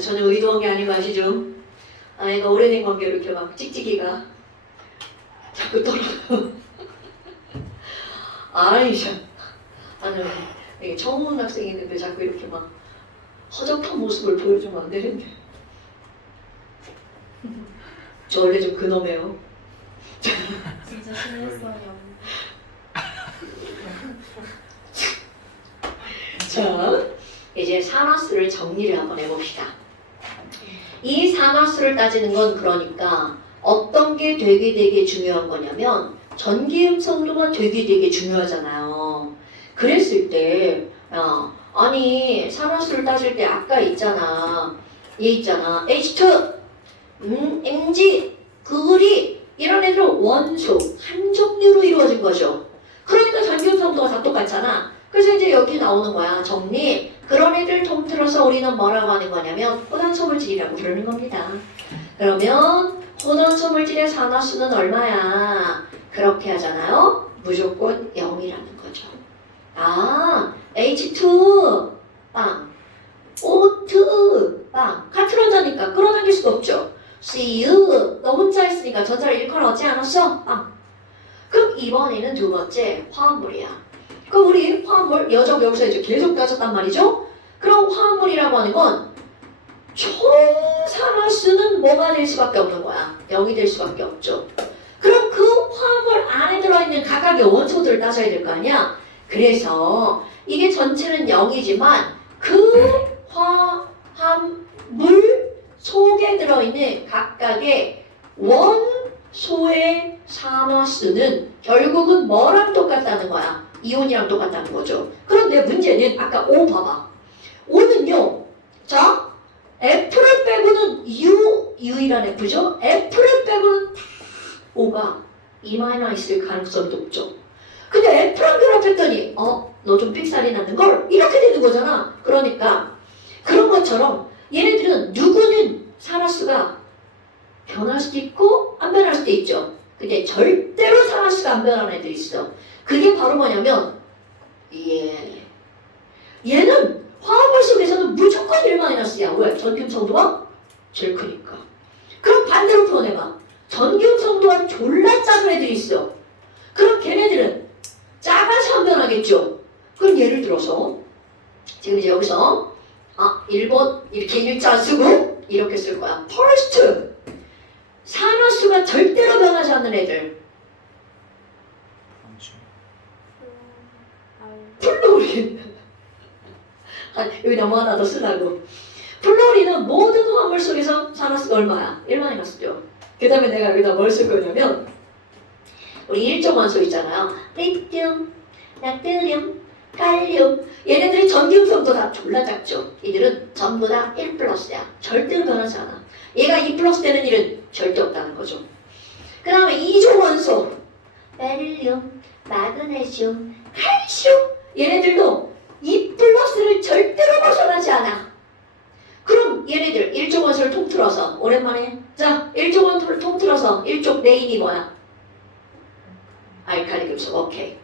저는 의도한 게 아닌 거 아시죠? 아이가 오래된 관계로 이렇게 막 찍찍이가 자꾸 떨어져. 아이 참. 아니 이게 처음 온 학생이 있는데 자꾸 이렇게 막 허접한 모습을 보여주면 안 되는데. 저 원래 좀 근엄해요. 진짜 신뢰성이 자, 이제 산화수를 정리를 한번 해봅시다. 이 산화수를 따지는 건 그러니까 어떤 게 되게 중요한 거냐면 전기음성도가 되게 중요하잖아요. 그랬을 때 아니 산화수를 따질 때 아까 있잖아. 얘 있잖아. H2, MG, 그리 이런 애들은 원소, 한 종류로 이루어진 거죠. 그러니까 전기음성도가 다 똑같잖아. 그래서 이제 여기 나오는 거야. 정리. 그런 애들 통틀어서 우리는 뭐라고 하는 거냐면 혼합소물질이라고 부르는 겁니다. 그러면 혼합소물질의 산화수는 얼마야? 그렇게 하잖아요. 무조건 0이라는 거죠. 아, H2 빵, O2 빵. 같은 원자니까 끌어당길 수가 없죠. CU 너 혼자 있으니까 전자를 일컬어 얻지 않았어? 빵. 그럼 이번에는 두 번째 화합물이야. 그럼 우리 화합물 여적 여기서 이제 계속 따졌단 말이죠. 그럼 화합물이라고 하는 건 총 산화수는 뭐가 될 수밖에 없는 거야. 0이 될 수밖에 없죠. 그럼 그 화합물 안에 들어있는 각각의 원소들을 따져야 될 거 아니야. 그래서 이게 전체는 0이지만 그 화합물 속에 들어있는 각각의 원소의 산화수는 결국은 뭐랑 똑같다는 거야? 이온이랑 똑같다는 거죠. 그런데 문제는 아까 O 봐봐. O는요. 자, F를 빼고는 U이란 F죠. F를 빼고는 O가 E- 있을 가능성이 높죠. 근데 F랑 결합했더니 너 좀 삑살이 나는 걸 이렇게 되는 거잖아. 그러니까 그런 것처럼 얘네들은 누구는 산화수가 변할 수도 있고 안 변할 수도 있죠. 근데 절대로 산화수가 안 변하는 애들이 있어. 그게 바로 뭐냐면 얘는 화합물 속에서는 무조건 1-야. 왜? 전기음성도가 제일 크니까. 그럼 반대로 표현해봐. 전기음성도가 졸라 작은 애들이 있어. 그럼 걔네들은 작아서 안 변하겠죠. 그럼 예를 들어서 지금 이제 여기서 1번 이렇게 일자 쓰고 이렇게 쓸 거야. First 산화수가 절대로 변하지 않는 애들. 플로린. 여기 너무 하나 더 쓰라고. 플로린은 모든 화합물 속에서 산화수가 얼마야? 1-죠. 그 다음에 내가 여기다 뭘 쓸 거냐면 우리 일종 원소 있잖아요. 리튬, 나트륨, 칼륨. 얘네들이 전기음성도 다 졸라 작죠. 이들은 전부 다 1+야. 절대로 변하지 않아. 얘가 2+ 되는 일은 절대 없다는 거죠. 그 다음에 이종 원소. 베릴륨, 마그네슘, 칼슘. 얘네들도 2+를 절대로 벗어나지 않아. 그럼 얘네들 일종 원소를 통틀어서 오랜만에 자 일종 원소를 통틀어서 일종 네임이 뭐야? 알칼리 금속. 오케이.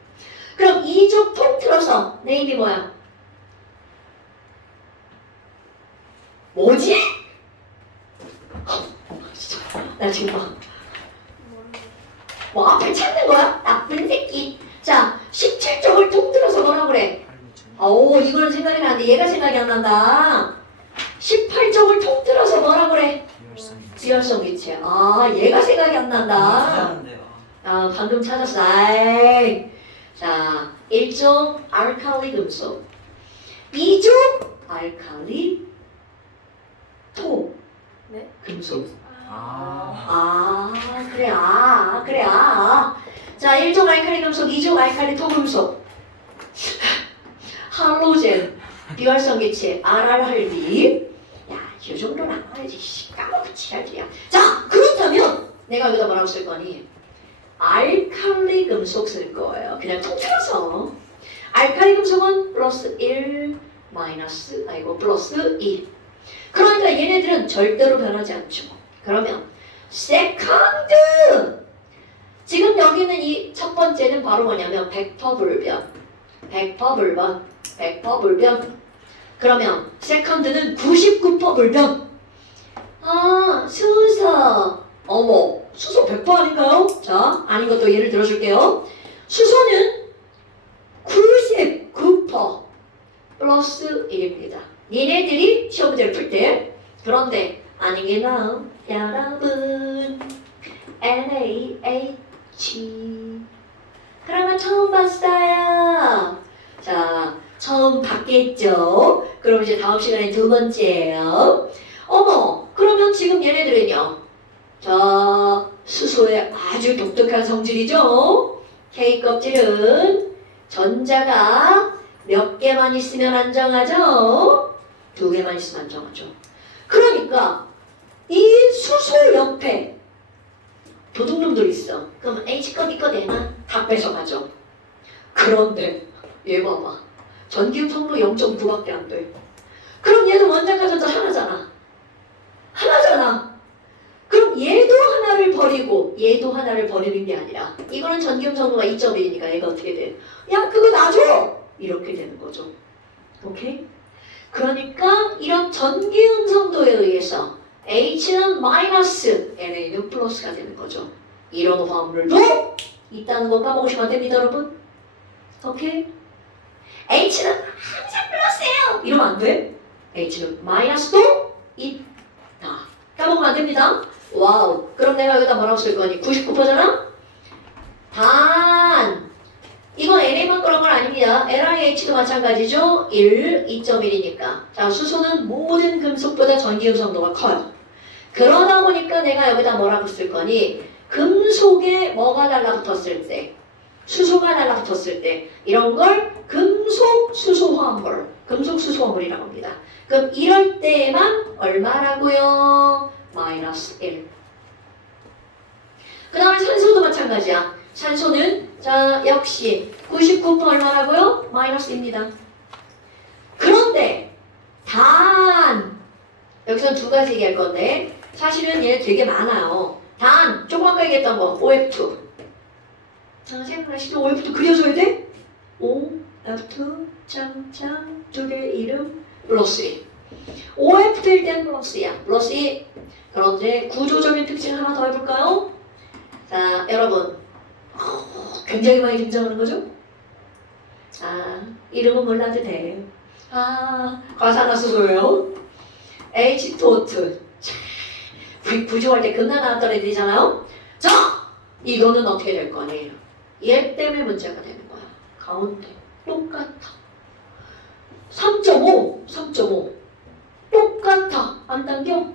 그럼 이족 통틀어서 네임이 뭐야? 뭐지? 나 지금 뭐 앞을 찾는 거야? 나쁜 새끼. 자 17쪽을 통틀어서 뭐라 그래? 이거는 생각이 나는데 얘가 생각이 안 난다. 18쪽을 통틀어서 뭐라 그래? 비열성 기체. 얘가 생각이 안 난다. 방금 찾았어. 자, 1종 알칼리 금속, 2종 알칼리 토 네? 금속. 아. 그래. 자, 1종 알칼리 금속, 2종 알칼리 토 금속. 할로젠, 비활성 기체, RRRB. 야, 이 정도는 알아야지. 까먹고 지랄이야. 자, 그렇다면 내가 여기다 뭐라고 쓸 거니? 알칼리 금속 쓸 거예요. 그냥 통틀어서. 알칼리 금속은 플러스 1, 플러스 2. 그러니까 얘네들은 절대로 변하지 않죠. 그러면 세컨드! 지금 여기는 이 첫 번째는 바로 뭐냐면 백퍼불변. 그러면 세컨드는 99% 불변. 아, 수소. 어머, 수소 100% 아닌가요? 자, 아닌 것도 예를 들어줄게요. 수소는 99% 플러스 1입니다. 니네들이 시험 문제를 풀 때. 그런데 아니게나 여러분 NaH 그러면 처음 봤어요. 자, 처음 봤겠죠? 그럼 이제 다음 시간에 두 번째예요. 어머, 그러면 지금 얘네들은요. 자, 수소의 아주 독특한 성질이죠. K 껍질은 전자가 몇 개만 있으면 안정하죠? 2개만 있으면 안정하죠. 그러니까 이 수소 옆에 도둑놈들 있어. 그럼 H 것, E 것, N만 다 뺏어가죠. 그런데 얘 봐봐. 전기음 성도 0.9밖에 안 돼. 그럼 얘도 원자가 전자 하나잖아. 그럼 얘도 하나를 버리고 얘도 하나를 버리는 게 아니라 이거는 전기음 성도가 2.1이니까 얘가 어떻게 돼? 야, 그거 놔줘! 이렇게 되는 거죠. 오케이? 그러니까 이런 전기음 성도에 의해서 H는 마이너스, NA는 플러스가 되는 거죠. 이런 화합물도 있다는 거 까먹으시면 안 됩니다, 여러분. 오케이? H는 항상 플러스예요. 이러면 안 돼. H는 마이너스도 있다. 까먹으면 안 됩니다. 와우. 그럼 내가 여기다 뭐라고 쓸 거니? 99%잖아? 단. 이건 NA만 그런 건 아닙니다. LiH도 마찬가지죠. 1, 2.1이니까. 자, 수소는 모든 금속보다 전기음 성도가 커요. 그러다 보니까 내가 여기다 뭐라고 쓸 거니? 금속에 뭐가 달라붙었을 때, 수소가 달라붙었을 때 이런 걸 금속 수소화합물, 금속 수소화물이라고 합니다. 그럼 이럴 때에만 얼마라고요? 마이너스 1. 그 다음에 산소도 마찬가지야. 산소는 자 역시 99% 얼마라고요? 마이너스입니다. 그런데 단 여기서 두 가지 얘기할 건데 사실은 얘 되게 많아요. 단 조금 아까 얘기했던 거 OF2. 자, 생각나시죠? OF2 그려줘야 돼? OF2 짱짱 두 개 이름 플러스 2. OF2일 땐 플러스 2야. 플러스 2. 그런데 구조적인 특징 하나 더 해볼까요? 자, 여러분 굉장히 많이 등장하는 거죠? 아, 이름은 몰라도 돼. 아, 과산화수소예요. H2O2. 부조할 때 금나 나왔던 애들이잖아요. 자, 이거는 어떻게 될 거니? 얘 때문에 문제가 되는 거야. 가운데 똑같아. 3.5 똑같아. 안 당겨?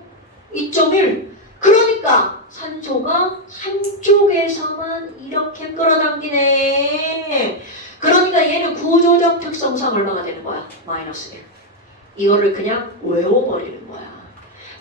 2.1. 그러니까 산소가 한쪽에서만 이렇게 끌어당기네. 그러니까 얘는 구조적 특성상 얼마가 되는 거야? 마이너스 1. 이거를 그냥 외워버리는 거야.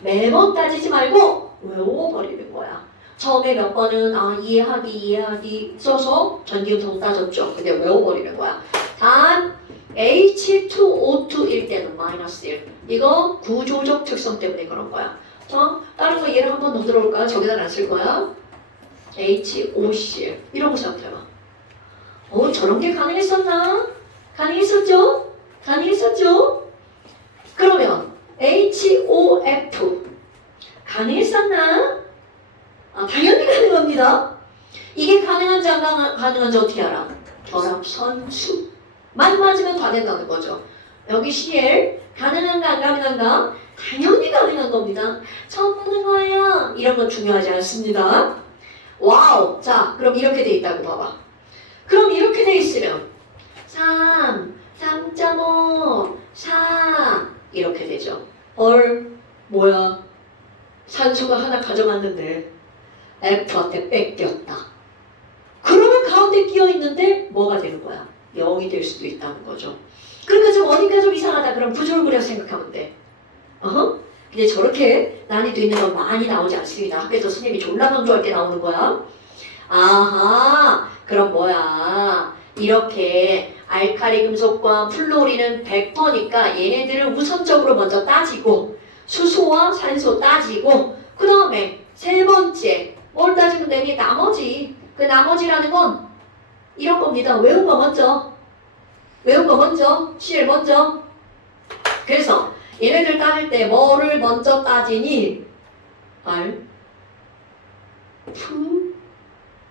매번 따지지 말고 외워버리는 거야. 처음에 몇 번은 이해하기 써서 전기음성 따졌죠. 근데 외워버리는 거야. 단 H2O2일 때는 마이너스 1. 이거 구조적 특성 때문에 그런 거야. 자, 다른 거 예를 한 번 더 들어볼까요? 저기다 안 쓸 거야. HOCl 이런 거 생각해봐. 저런 게 가능했었나? 가능했었죠? 그러면 HOF 가능했었나? 당연히 가능합니다. 이게 가능한지 안 가능한지 어떻게 알아? 결합선수만 맞으면 다 된다는 거죠. 여기 CL 가능한가 안 가능한가? 당연히 가능한 겁니다. 처음 보는 거예요. 이런 건 중요하지 않습니다. 와우. 자, 그럼 이렇게 돼 있다고 봐봐. 그럼 이렇게 돼 있으면 3, 3.5, 4 이렇게 되죠. 뭐야? 산소가 하나 가져갔는데 F한테 뺏겼다. 그러면 가운데 끼어 있는데 뭐가 되는 거야? 0이 될 수도 있다는 거죠. 그러니까 좀 어딘가 좀 이상하다. 그럼 부조를 그려서 생각하면 돼. 근데 저렇게 난이도 있는 건 많이 나오지 않습니다. 학교에서 선생님이 졸라 강조할 때 나오는 거야. 아하, 그럼 뭐야. 이렇게 알칼리 금속과 플로리는 100%니까 얘네들을 우선적으로 먼저 따지고 수소와 산소 따지고 그 다음에 세 번째 뭘 따지면 되니? 나머지. 그 나머지라는 건 이런 겁니다. 외운 거 먼저. 외운 거 먼저. CL 먼저. 그래서 얘네들 따질 때 뭐를 먼저 따지니? 알, 푸,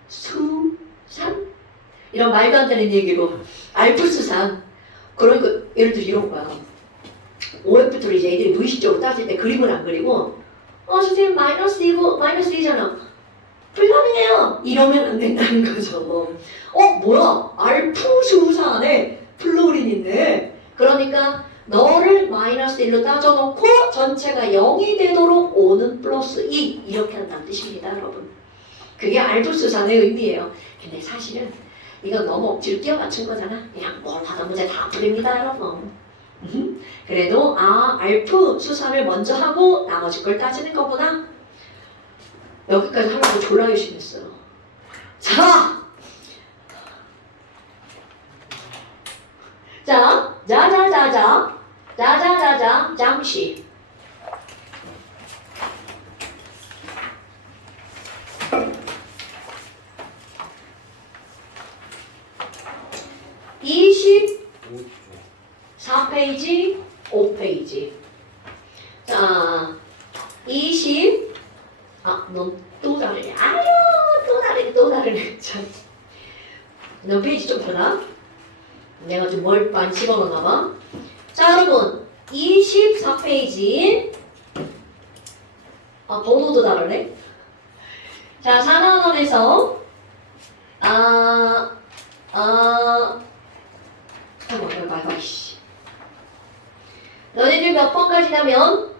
수, 산? 이런 말도 안 되는 얘기로 알프스산. 그러니까 예를 들어 이런 거야. OF들을 이제 애들이 무의식적으로 따질 때 그림을 안 그리고 선생님 마이너스 2고 마이너스 2잖아. 불가능해요. 이러면 안 된다는 거죠. 뭐야? 알프수산에 플로린 있네. 그러니까 너를 마이너스 1로 따져놓고 전체가 0이 되도록 5는 플러스 2 이렇게 한다는 뜻입니다, 여러분. 그게 알프수산의 의미예요. 근데 사실은 이건 너무 억지로 끼워 맞춘 거잖아. 그냥 뭘 하던 문제 다 풀립니다, 여러분. 그래도 알프수산을 먼저 하고 나머지 걸 따지는 거구나. 여기까지 하려고 졸라 열심히 했어요. 자! 잠시. (20) 4페이지, 5페이지. 자, 20. 넌 또 다르네. 아유, 또 다르네. 참. 너 페이지 좀 달라? 내가 좀 뭘 많이 집어넣나 봐. 자, 여러분. 24페이지. 번호도 다르네. 자, 4나원에서 너네들 몇 번까지냐면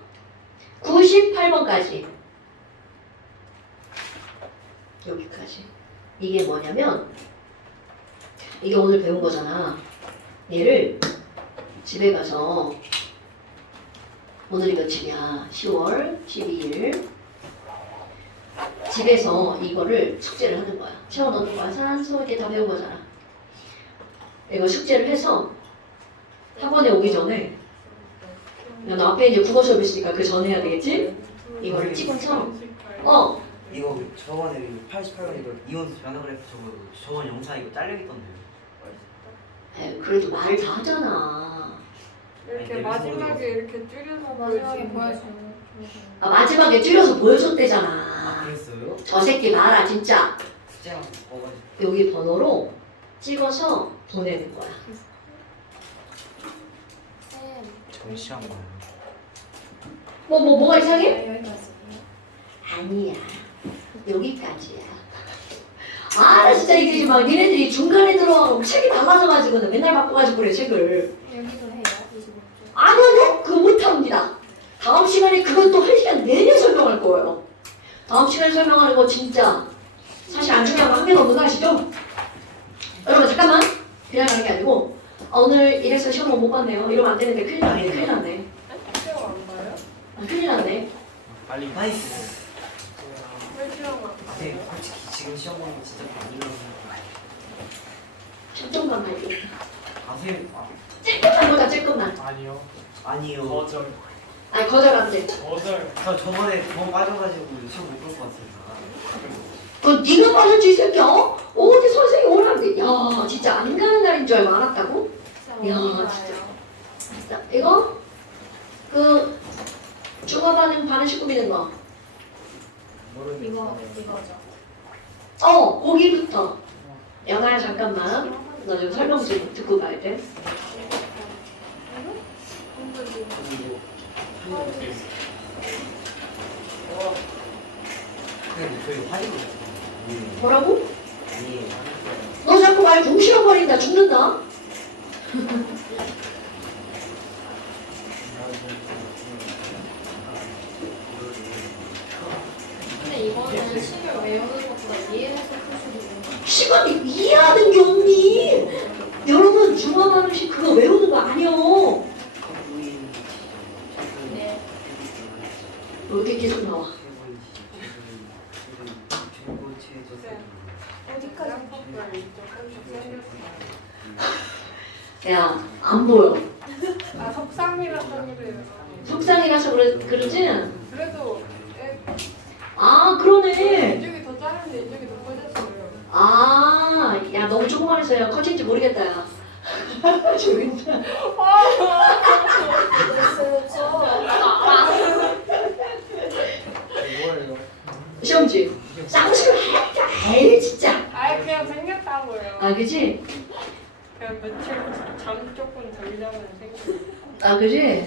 98번까지 여기까지. 이게 뭐냐면 이게 오늘 배운 거잖아. 얘를 집에 가서 오늘이 며칠이야? 10월 12일 집에서 이거를 숙제를 하는 거야. 채워넣는 거야. 산소 이렇게 다 배운 거잖아. 이거 숙제를 해서 학원에 오기 전에 나 앞에 이제 국어 수업 있으니까 그 전에 해야 되겠지? 이거를 찍어서 이거 저번에 88번 이거 이온수 변화그래프 저번 영상 이거 잘려있던데요. 그래도 말 다 하잖아. 이렇게 아니, 마지막에 이렇게 줄여서 마지막에 보여주는 보여주는. 마지막에 줄여서 보여줬대잖아. 그랬어요? 저 새끼 봐라 진짜. 숙제만 먹어가지고. 여기 번호로 찍어서 보내는 거야. 쌤. 전시한 거예요. 뭐가 이상해? 여기까지. 아니야. 여기까지야. 나 진짜 이게 막 니네들이 중간에 들어가고 책이 달라져가지고는 맨날 바꿔가지고 그래 책을. 여기도 해요. 25쪽. 아니요, 그거 못합니다. 다음 시간에 그것도 1시간 내내 설명할 거예요. 다음 시간에 설명하는 거 진짜 사실 안 중요한 거 한 개도 없는 거 아시죠? 여러분 잠깐만. 그냥 가는 게 아니고 오늘 이래서 시험을 못 봤네요. 이러면 안 되는데 큰일 났네. 시험 안 봐요? 큰일 났네. 빨리 나이스. 왜 시험 안 봐요? 근데 솔직히 지금 시험 보는 거 진짜 안 들려서. 초점만 말게. 선생님 찔끔만 보자, 찔끔만. 아니요. 아니요. 거절. 아니 거절 안 돼. 거절. 저 저번에 돈 빠져가지고 시험 못 볼 것 같습니다. 그 네가 빠졌지 이 새끼야? 어디 선생님 오라는데. 야 진짜 안 가는 날인 줄 알고 안 왔다고? 야, 진짜. 자 이거 그 중화반응 반응식 꾸미는 거. 이거죠. 거기부터. 영아야 잠깐만. 너 지금 설명 좀 듣고 가야 돼. 근데 저희 화리고 뭐라고? 아니에요. 너 자꾸 말 궁시렁거린다 죽는다. 근데 이거는 식을 외우는 것보다 이해해서 풀 수도 있는 거예요. 시간이 이해하는 게 없니? 여러분 중화반응식 그거 외우는 거 아니여. 네. 야, 안 보여. 아 석상이라서 그래요. 속상해가서 그러지? 그래도 아, 그러네. 이쪽이 더 작은데 이쪽이 더 커졌어요. 아, 야, 너무 조그만해서요. 커진지 모르겠다, 야. 재밌다. 뭐예요? 시험지. 쌍수를 해야겠다. 에이, 진짜. 아 그냥 생겼다고요. 아, 그지? 그냥 며칠 잠 조금 덜 자면 생겨. 아, 그지?